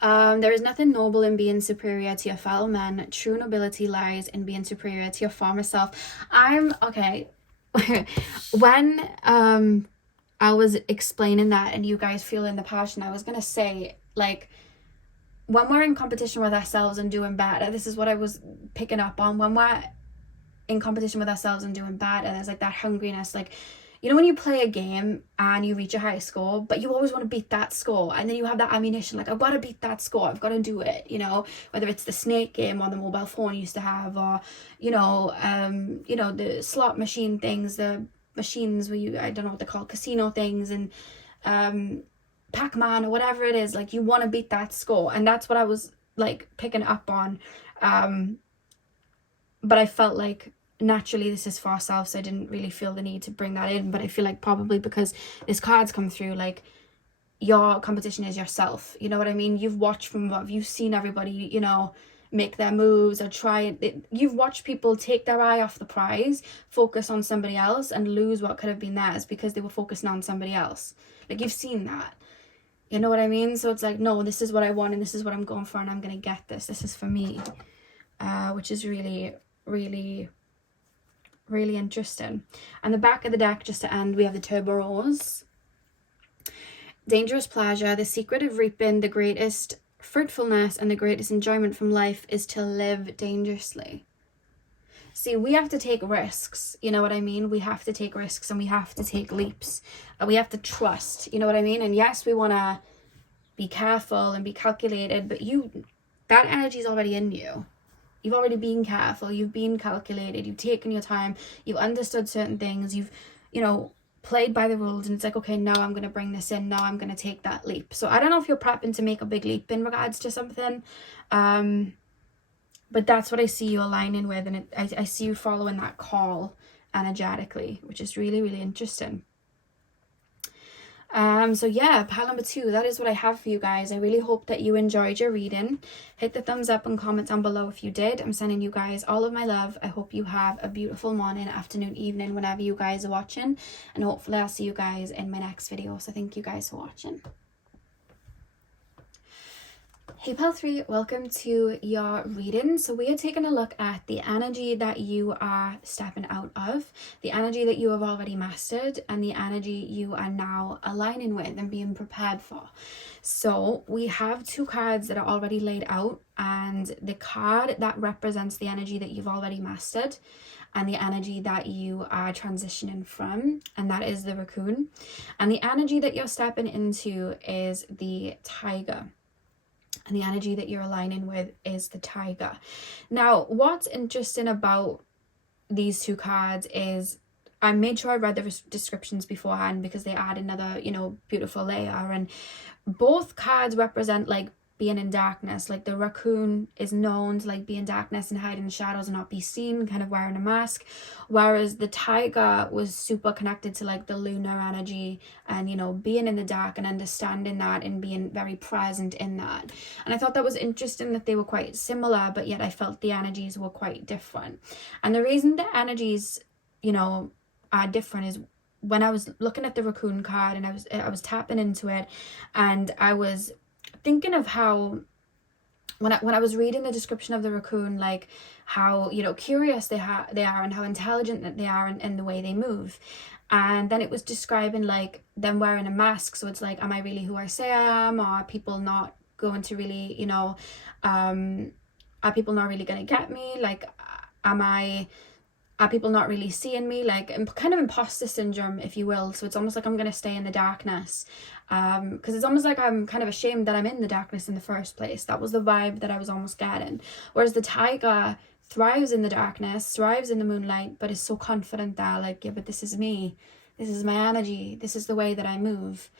There is nothing noble in being superior to your fellow men. True nobility lies in being superior to your former self. When I was explaining that and you guys feeling the passion, I was gonna say, like, when we're in competition with ourselves and doing better, this is what I was picking up on. When we're in competition with ourselves and doing better, there's like that hungriness, like, you know, when you play a game and you reach a high score, but you always want to beat that score, and then you have that ammunition, like, I've got to beat that score, I've got to do it, you know, whether it's the snake game or the mobile phone you used to have, or, you know, the slot machine things, the machines where you, I don't know what they're called, casino things, and Pac-Man or whatever it is, like, you want to beat that score. And that's what I was like picking up on. But I felt like naturally this is for ourselves, so I didn't really feel the need to bring that in, but I feel like probably because this card's come through, like, your competition is yourself, you know what I mean? You've watched from above, you've seen everybody, you know, make their moves or try it. You've watched people take their eye off the prize, focus on somebody else, and lose what could have been theirs because they were focusing on somebody else. Like, you've seen that, you know what I mean? So it's like, no, this is what I want and this is what I'm going for, and I'm gonna get this is for me, which is really, really, really interesting. And the back of the deck, just to end, we have the Turbo Rose. Dangerous pleasure. The secret of reaping the greatest fruitfulness and the greatest enjoyment from life is to live dangerously. See, we have to take risks, you know what I mean? We have to take risks and we have to take leaps. And we have to trust, you know what I mean? And yes, we want to be careful and be calculated, but that energy is already in you. You've already been careful, you've been calculated, you've taken your time, you've understood certain things, you've, you know, played by the rules, and it's like, okay, now I'm going to bring this in, now I'm going to take that leap. So I don't know if you're prepping to make a big leap in regards to something, but that's what I see you aligning with, and I see you following that call energetically, which is really, really interesting. So yeah, pile number 2, that is what I have for you guys. I really hope that you enjoyed your reading. Hit the thumbs up and comment down below if you did. I'm sending you guys all of my love. I hope you have a beautiful morning, afternoon, evening, whenever you guys are watching, and hopefully I'll see you guys in my next video. So thank you guys for watching. Hey Pal 3, welcome to your reading. So we are taking a look at the energy that you are stepping out of, the energy that you have already mastered, and the energy you are now aligning with and being prepared for. So we have 2 cards that are already laid out, and the card that represents the energy that you've already mastered and the energy that you are transitioning from, and that is the raccoon. And the energy that you're stepping into is the tiger. And the energy that you're aligning with is the tiger. Now, what's interesting about these 2 cards is I made sure I read the descriptions beforehand because they add another, you know, beautiful layer. And both cards represent like being in darkness. Like the raccoon is known to like be in darkness and hide in the shadows and not be seen, kind of wearing a mask, whereas the tiger was super connected to like the lunar energy and, you know, being in the dark and understanding that and being very present in that. And I thought that was interesting that they were quite similar, but yet I felt the energies were quite different. And the reason the energies, you know, are different is when I was looking at the raccoon card and I was tapping into it, and I was thinking of how when I was reading the description of the raccoon, like how, you know, curious they are and how intelligent that they are and the way they move. And then it was describing like them wearing a mask. So it's like, am I really who I say I am? Or are people not going to really, you know, are people not really going to get me? Like, are people not really seeing me? Like, kind of imposter syndrome, if you will. So it's almost like I'm going to stay in the darkness. Because it's almost like I'm kind of ashamed that I'm in the darkness in the first place. That was the vibe that I was almost getting. Whereas the tiger thrives in the darkness, thrives in the moonlight, but is so confident that, like, yeah, but this is me. This is my energy. This is the way that I move.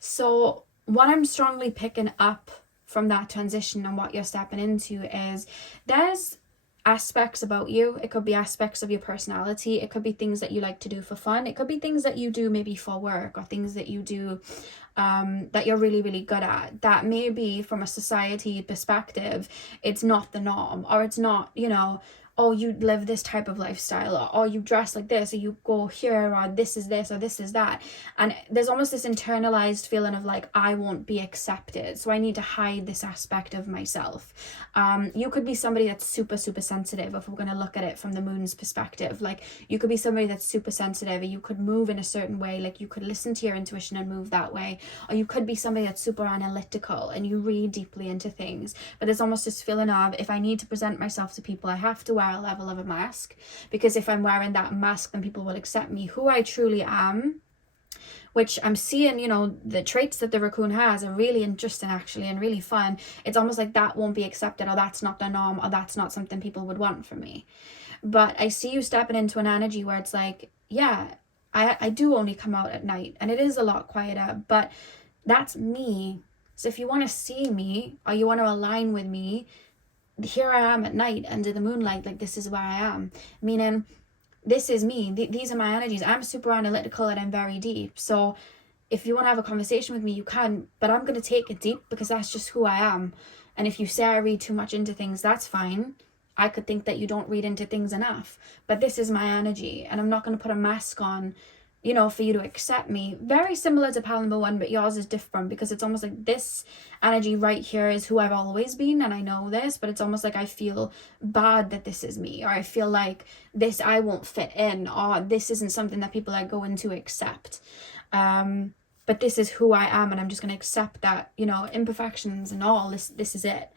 So what I'm strongly picking up from that transition and what you're stepping into is there's aspects about you. It could be aspects of your personality. It could be things that you like to do for fun. It could be things that you do maybe for work, or things that you do that you're really, really good at. That maybe from a society perspective, it's not the norm, or it's not, you know, oh, you live this type of lifestyle, or oh, you dress like this, or you go here, or this is this, or this is that. And there's almost this internalized feeling of like, I won't be accepted, so I need to hide this aspect of myself. You could be somebody that's super, super sensitive, if we're going to look at it from the moon's perspective. Like, you could be somebody that's super sensitive, or you could move in a certain way, like you could listen to your intuition and move that way. Or you could be somebody that's super analytical and you read deeply into things. But there's almost this feeling of, if I need to present myself to people, I have to wear a level of a mask, because if I'm wearing that mask, then people will accept me who I truly am. Which I'm seeing, you know, the traits that the raccoon has are really interesting actually, and really fun. It's almost like that won't be accepted, or that's not the norm, or that's not something people would want from me. But I see you stepping into an energy where it's like, yeah, I do only come out at night, and it is a lot quieter, but that's me. So if you want to see me, or you want to align with me, here I am at night under the moonlight, like this is where I am. Meaning, this is me. These are my energies. I'm super analytical and I'm very deep. So if you want to have a conversation with me, you can, but I'm going to take it deep because that's just who I am. And if you say I read too much into things, that's fine. I could think that you don't read into things enough, but this is my energy, and I'm not going to put a mask on, you know, for you to accept me. Very similar to pal number 1, but yours is different because it's almost like this energy right here is who I've always been, and I know this, but it's almost like I feel bad that this is me, or I feel like this, I won't fit in, or this isn't something that people are going to accept. But this is who I am, and I'm just going to accept that, you know, imperfections and all, this is it.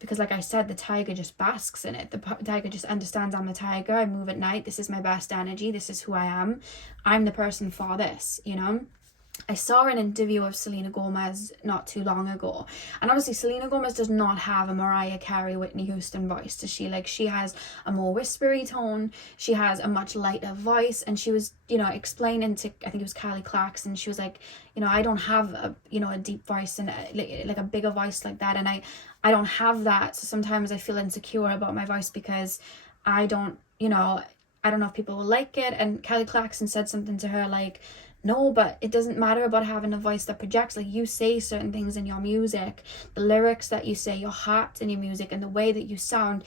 Because like I said, the tiger just basks in it. The tiger just understands I'm a tiger. I move at night. This is my best energy. This is who I am. I'm the person for this, you know. I saw an interview of Selena Gomez not too long ago, and obviously Selena Gomez does not have a Mariah Carey, Whitney Houston voice, does she? Like, she has a more whispery tone, she has a much lighter voice, and she was, you know, explaining to, I think it was Kelly Clarkson, she was like, you know, I don't have a, you know, a deep voice and like a bigger voice like that, and I don't have that, so sometimes I feel insecure about my voice because I don't, you know, I don't know if people will like it. And Kelly Clarkson said something to her like, no, but it doesn't matter about having a voice that projects. Like, you say certain things in your music, the lyrics that you say, your heart in your music, and the way that you sound,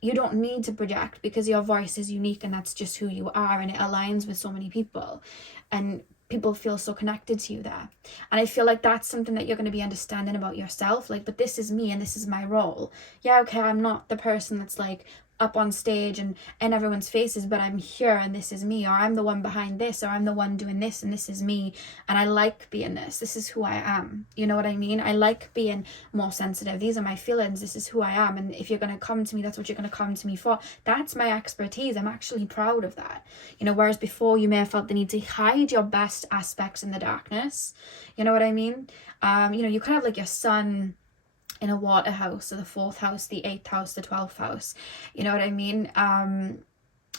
you don't need to project because your voice is unique and that's just who you are, and it aligns with so many people, and people feel so connected to you there. And I feel like that's something that you're going to be understanding about yourself. Like, but this is me and this is my role. Yeah, okay, I'm not the person that's like up on stage and in everyone's faces, but I'm here and this is me, or I'm the one behind this, or I'm the one doing this and this is me, and I like being this is who I am, you know what I mean? I like being more sensitive. These are my feelings, this is who I am, and if you're going to come to me, that's what you're going to come to me for. That's my expertise. I'm actually proud of that, you know, whereas before you may have felt the need to hide your best aspects in the darkness, you know what I mean? You know, you kind of like your sun in a water house, so the 4th house, the 8th house, the 12th house, you know what I mean? I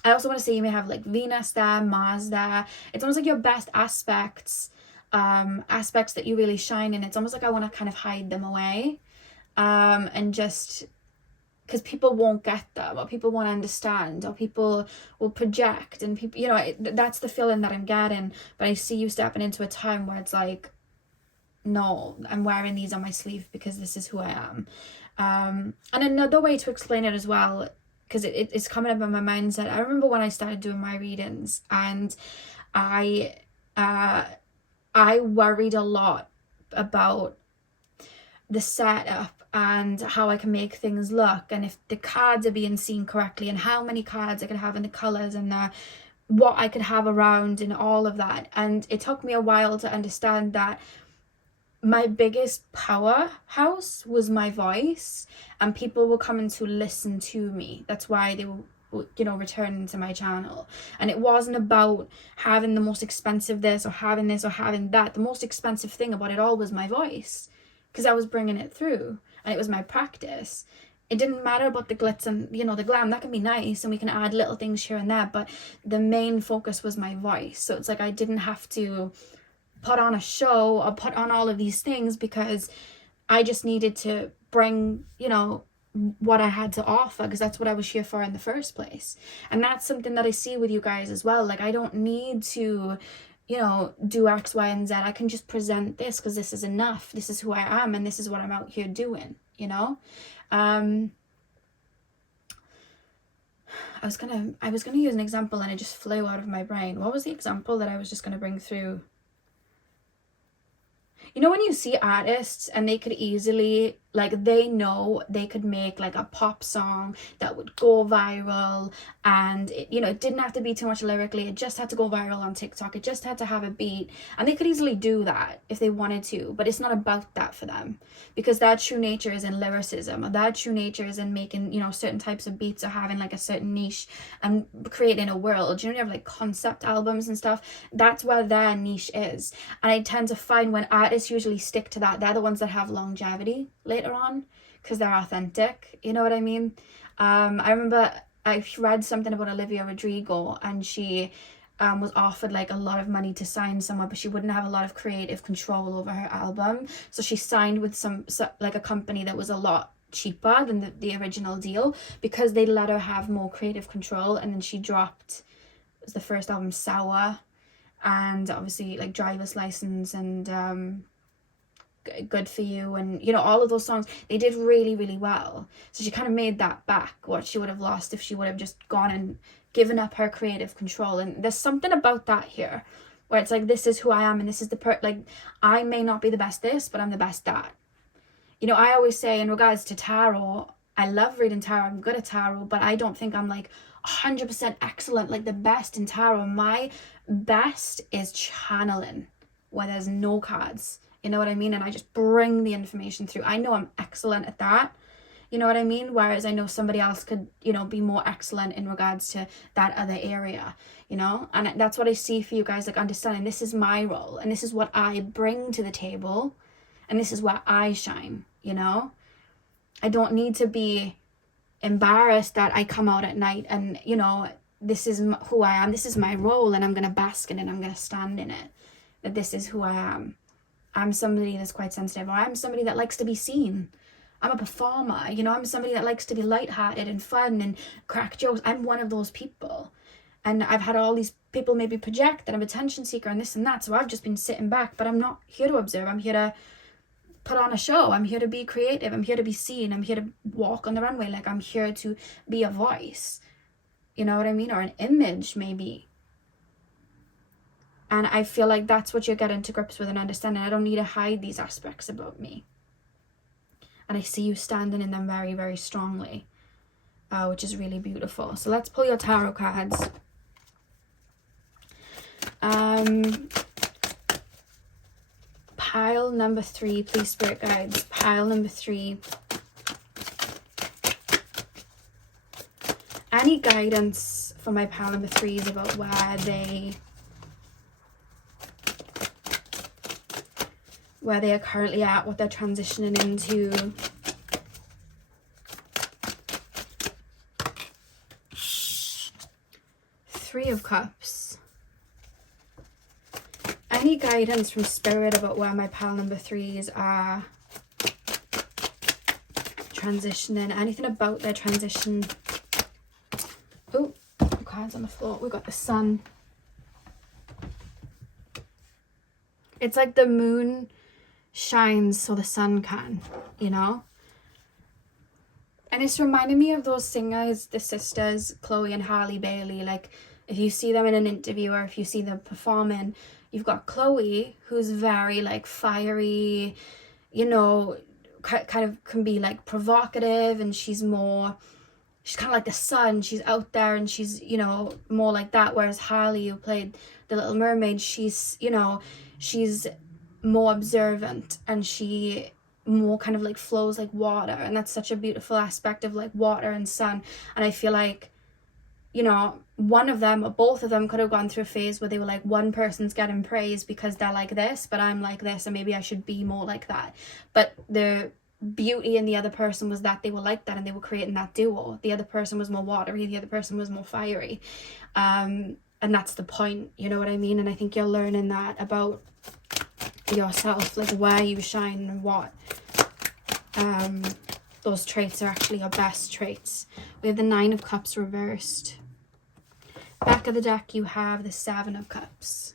also want to say you may have like Venus there, Mars there. It's almost like your best aspects, aspects that you really shine in. It's almost like I want to kind of hide them away, and just because people won't get them, or people won't understand, or people will project, and people, you know, that's the feeling that I'm getting. But I see you stepping into a time where it's like, no, I'm wearing these on my sleeve because this is who I am. And another way to explain it as well, because it's coming up in my mindset, I remember when I started doing my readings, and I worried a lot about the setup and how I can make things look, and if the cards are being seen correctly, and how many cards I could have in the colours, and what I could have around, and all of that. And it took me a while to understand that my biggest powerhouse was my voice, and people were coming to listen to me. That's why they were, you know, returning to my channel. And it wasn't about having the most expensive this or having that. The most expensive thing about it all was my voice, because I was bringing it through, and it was my practice. It didn't matter about the glitz and, you know, the glam. That can be nice, and we can add little things here and there, but the main focus was my voice. So it's like I didn't have to put on a show or put on all of these things, because I just needed to bring, you know, what I had to offer, because that's what I was here for in the first place. And that's something that I see with you guys as well. Like, I don't need to, you know, do X, Y, and Z. I can just present this because this is enough. This is who I am, and this is what I'm out here doing, you know? I was gonna use an example and it just flew out of my brain. What was the example that I was just gonna bring through? You know, when you see artists and they could easily, like, they know they could make like a pop song that would go viral, and it, you know, it didn't have to be too much lyrically, it just had to go viral on TikTok, it just had to have a beat, and they could easily do that if they wanted to, but it's not about that for them, because their true nature is in lyricism, or their true nature is in making, you know, certain types of beats, or having like a certain niche and creating a world. You know, you have like concept albums and stuff. That's where their niche is. And I tend to find when artists usually stick to that, they're the ones that have longevity later on, because they're authentic, you know what I mean? I remember I read something about Olivia Rodrigo, and she was offered like a lot of money to sign somewhere, but she wouldn't have a lot of creative control over her album, so she signed with like a company that was a lot cheaper than the original deal, because they let her have more creative control. And then she dropped, it was the first album, Sour, and obviously like Driver's License and Good For You, and you know, all of those songs, they did really, really well. So she kind of made that back, what she would have lost if she would have just gone and given up her creative control. And there's something about that here, where it's like, this is who I am, and this is like, I may not be the best this, but I'm the best that. You know, I always say in regards to tarot, I love reading tarot, I'm good at tarot, but I don't think I'm like 100% excellent, like the best in tarot. My best is channeling, where there's no cards. You know what I mean? And I just bring the information through. I know I'm excellent at that. You know what I mean? Whereas I know somebody else could, you know, be more excellent in regards to that other area, you know? And that's what I see for you guys, like understanding this is my role and this is what I bring to the table and this is where I shine, you know? I don't need to be embarrassed that I come out at night and, you know, this is who I am. This is my role, and I'm going to bask in it. I'm going to stand in it. That this is who I am. I'm somebody that's quite sensitive, or I'm somebody that likes to be seen. I'm a performer, you know, I'm somebody that likes to be lighthearted and fun and crack jokes. I'm one of those people. And I've had all these people maybe project that I'm a attention seeker and this and that. So I've just been sitting back, but I'm not here to observe. I'm here to put on a show. I'm here to be creative. I'm here to be seen. I'm here to walk on the runway. Like, I'm here to be a voice. You know what I mean? Or an image, maybe. And I feel like that's what you're getting to grips with and understanding. I don't need to hide these aspects about me. And I see you standing in them very, very strongly, which is really beautiful. So let's pull your tarot cards. Pile number 3, please, spirit guides. Pile number 3. Any guidance for my pile number 3s about where they are currently at, what they're transitioning into. Three of Cups. Any guidance from Spirit about where my pile number 3s are transitioning? Anything about their transition? Oh, cards on the floor. We got the Sun. It's like the moon shines so the sun can, you know? And it's reminding me of those singers, the sisters, Chloe and Halle Bailey. Like, if you see them in an interview or if you see them performing, you've got Chloe, who's very, like, fiery, you know, kind of can be, like, provocative, and she's kind of like the sun. She's out there and she's, you know, more like that. Whereas Halle, who played the Little Mermaid, she's, you know, she's more observant and she more kind of like flows like water, and that's such a beautiful aspect of like water and sun. And I feel like, you know, one of them or both of them could have gone through a phase where they were like, one person's getting praise because they're like this, but I'm like this, and maybe I should be more like that. But the beauty in the other person was that they were like that and they were creating that duo. The other person was more watery, the other person was more fiery, and that's the point, you know what I mean? And I think you're learning that about yourself, like where you shine and what those traits are actually your best traits. We have the 9 of Cups reversed. Back of the deck you have the 7 of Cups.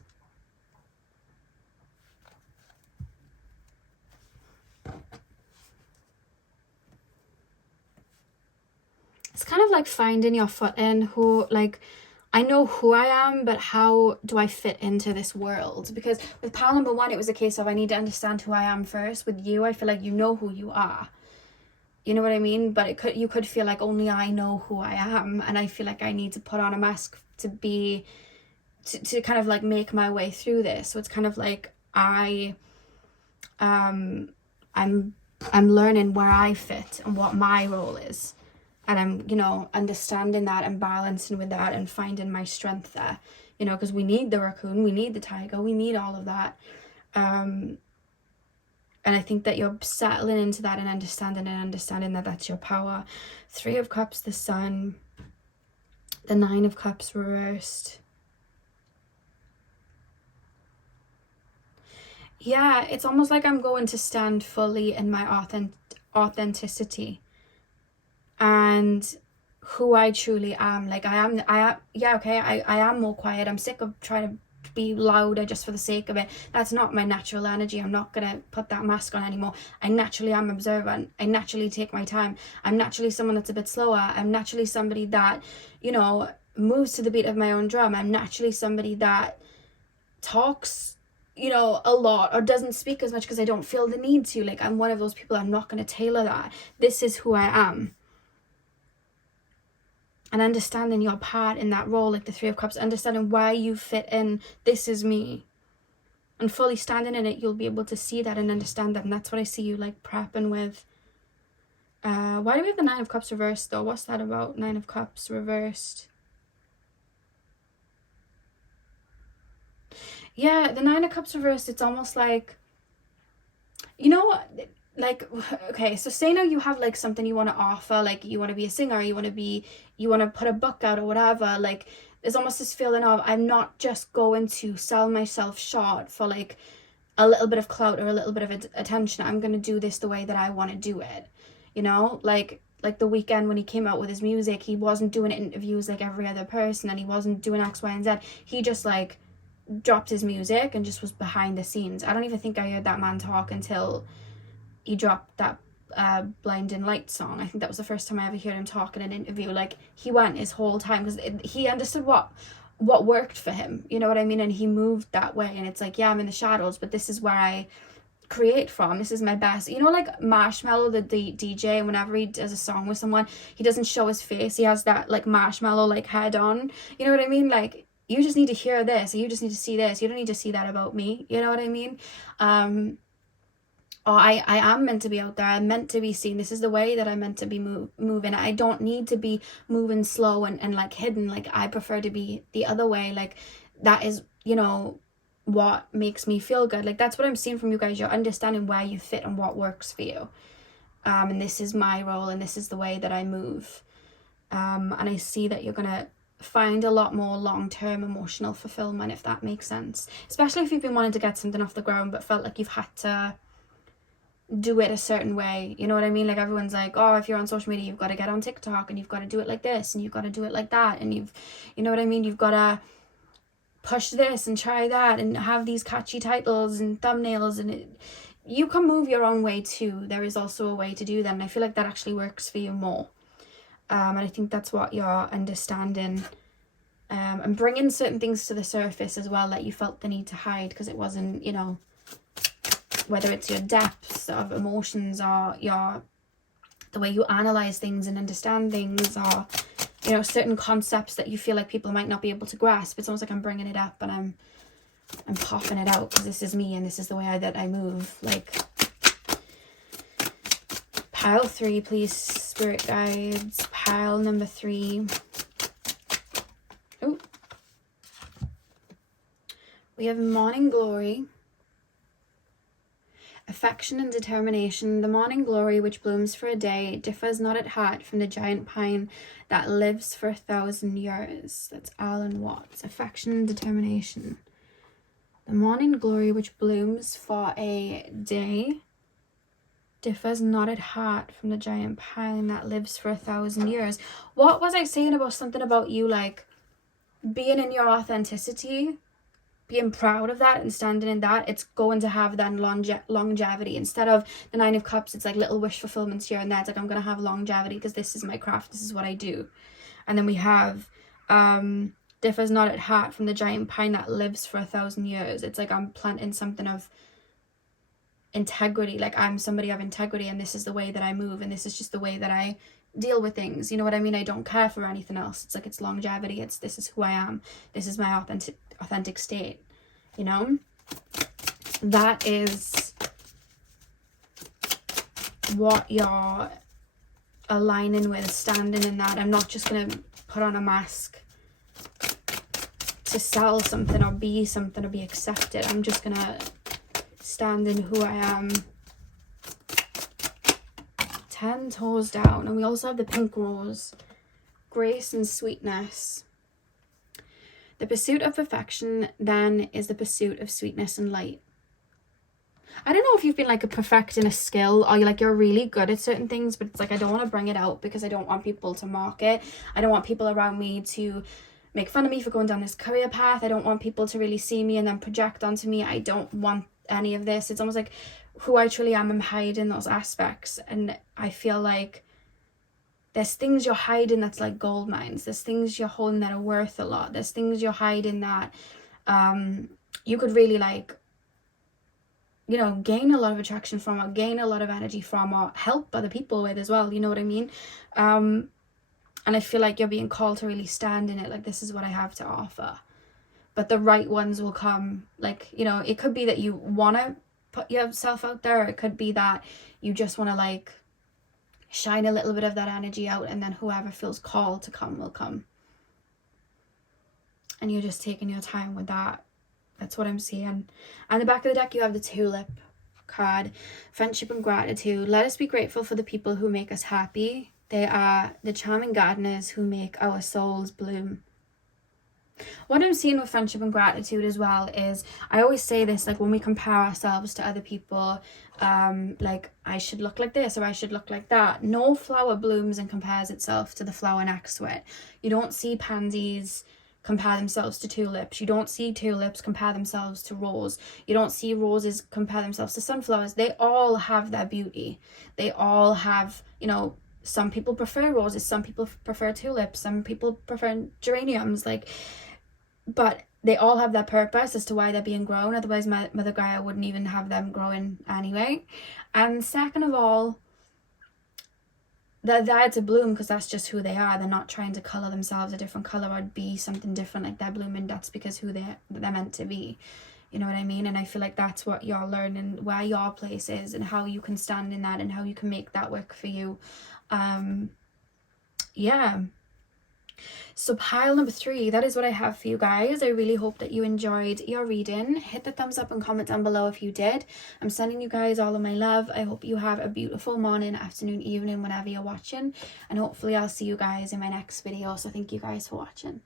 It's kind of like finding your footing. Who, like, I know who I am, but how do I fit into this world? Because with pile number 1, it was a case of I need to understand who I am first. With you, I feel like you know who you are. You know what I mean? But you could feel like only I know who I am, and I feel like I need to put on a mask to kind of like make my way through this. So it's kind of like I'm learning where I fit and what my role is. And I'm, you know, understanding that and balancing with that and finding my strength there, you know, because we need the raccoon, we need the tiger, we need all of that. And I think that you're settling into that and understanding that that's your power. 3 of Cups, the Sun, the 9 of Cups reversed. Yeah, it's almost like I'm going to stand fully in my authenticity. and who I truly am. Like I am more quiet. I'm sick of trying to be louder just for the sake of it. That's not my natural energy. I'm not gonna put that mask on anymore. I naturally am observant. I naturally take my time. I'm naturally someone that's a bit slower. I'm naturally somebody that, you know, moves to the beat of my own drum. I'm naturally somebody that talks, you know, a lot or doesn't speak as much because I don't feel the need to. Like, I'm one of those people. I'm not going to tailor that. This is who I am. And understanding your part in that role, like the Three of Cups, understanding where you fit in. This is me. And fully standing in it, you'll be able to see that and understand that. And that's what I see you like prepping with. Why do we have the Nine of Cups reversed though? What's that about? Nine of Cups reversed. Yeah, the Nine of Cups reversed, it's almost like, you know, like, okay, so say now you have like something you want to offer, like you want to be a singer, you want to put a book out or whatever, like there's almost this feeling of, I'm not just going to sell myself short for like a little bit of clout or a little bit of attention. I'm going to do this the way that I want to do it, you know, like the Weekend when he came out with his music, he wasn't doing interviews like every other person, and he wasn't doing X, Y, and Z. He just like dropped his music and just was behind the scenes. I don't even think I heard that man talk until he dropped that Blinding Light song. I think that was the first time I ever heard him talk in an interview. Like, he went his whole time because he understood what worked for him, you know what I mean? And he moved that way. And it's like, yeah, I'm in the shadows, but this is where I create from. This is my best. You know, like Marshmello, the DJ, whenever he does a song with someone, he doesn't show his face. He has that like Marshmello like head on. You know what I mean? Like, you just need to hear this, or you just need to see this. You don't need to see that about me. You know what I mean? Or I am meant to be out there. I'm meant to be seen. This is the way that I'm meant to be moving. I don't need to be moving slow and like hidden. Like, I prefer to be the other way. Like, that is, you know, what makes me feel good. Like, that's what I'm seeing from you guys. You're understanding where you fit and what works for you. And this is my role, and this is the way that I move. And I see that you're gonna find a lot more long-term emotional fulfillment, if that makes sense. Especially if you've been wanting to get something off the ground but felt like you've had to do it a certain way. You know what I mean? Like, everyone's like, oh, if you're on social media, you've got to get on TikTok, and you've got to do it like this, and you've got to do it like that, and you know what I mean? You've got to push this and try that and have these catchy titles and thumbnails, and you can move your own way too. There is also a way to do that, and I feel like that actually works for you more. And I think that's what you're understanding, and bringing certain things to the surface as well that you felt the need to hide because it wasn't, you know, whether it's your depths of emotions or the way you analyze things and understand things, or, you know, certain concepts that you feel like people might not be able to grasp. It's almost like I'm bringing it up and I'm popping it out because this is me and this is the way that I move. Like, pile 3, please, spirit guides. Pile number 3. Oh, we have morning glory, affection and determination. The morning glory, which blooms for a day, differs not at heart from the giant pine that lives for 1,000 years. That's Alan Watts. Affection and determination. The morning glory, which blooms for a day, differs not at heart from the giant pine that lives for 1,000 years. What was I saying about something about you, like, being in your authenticity, being proud of that and standing in that? It's going to have that longevity. Instead of the Nine of Cups, it's like little wish fulfillments here and there. It's like, I'm going to have longevity because this is my craft. This is what I do. And then we have differs not at heart from the giant pine that lives for 1,000 years. It's like, I'm planting something of integrity. Like, I'm somebody of integrity, and this is the way that I move, and this is just the way that I deal with things. You know what I mean? I don't care for anything else. It's like, it's longevity. It's, this is who I am. This is my authentic state. You know, that is what you're aligning with, standing in that. I'm not just gonna put on a mask to sell something or be something or be accepted. I'm just gonna stand in who I am. 10 toes down. And we also have the pink rose, grace and sweetness. The pursuit of perfection then is the pursuit of sweetness and light. I don't know if you've been like a perfecting a skill, or you're really good at certain things, but it's like I don't want to bring it out because I don't want people to mock it. I don't want people around me to make fun of me for going down this career path. I don't want people to really see me and then project onto me. I don't want any of this. It's almost like who I truly am, I'm hiding those aspects. And I feel like there's things you're hiding that's like gold mines. There's things you're holding that are worth a lot. There's things you're hiding that you could really like, you know, gain a lot of attraction from, or gain a lot of energy from, or help other people with as well. You know what I mean? And I feel like you're being called to really stand in it. Like, this is what I have to offer. But the right ones will come. Like, you know, it could be that you want to put yourself out there. Or it could be that you just want to like shine a little bit of that energy out, and then whoever feels called to come will come. And you're just taking your time with that. That's what I'm seeing. And the back of the deck, you have the Tulip card. Friendship and gratitude. Let us be grateful for the people who make us happy. They are the charming gardeners who make our souls bloom. What I'm seeing with friendship and gratitude as well is, I always say this, like when we compare ourselves to other people, like I should look like this or I should look like that. No flower blooms and compares itself to the flower next to it. You don't see pansies compare themselves to tulips. You don't see tulips compare themselves to rose. You don't see roses compare themselves to sunflowers. They all have their beauty. They all have, you know, some people prefer roses, some people prefer tulips, some people prefer geraniums, like, but they all have their purpose as to why they're being grown. Otherwise Mother Gaia wouldn't even have them growing anyway. And second of all, they're there to bloom because that's just who they are. They're not trying to colour themselves a different colour or be something different. Like, they're blooming, that's because who they're meant to be. You know what I mean? And I feel like that's what you're learning, where your place is and how you can stand in that and how you can make that work for you. Yeah. So pile number 3, that is what I have for you guys. I really hope that you enjoyed your reading. Hit the thumbs up and comment down below if you did. I'm sending you guys all of my love. I hope you have a beautiful morning, afternoon, evening, whenever you're watching. And hopefully I'll see you guys in my next video. So thank you guys for watching.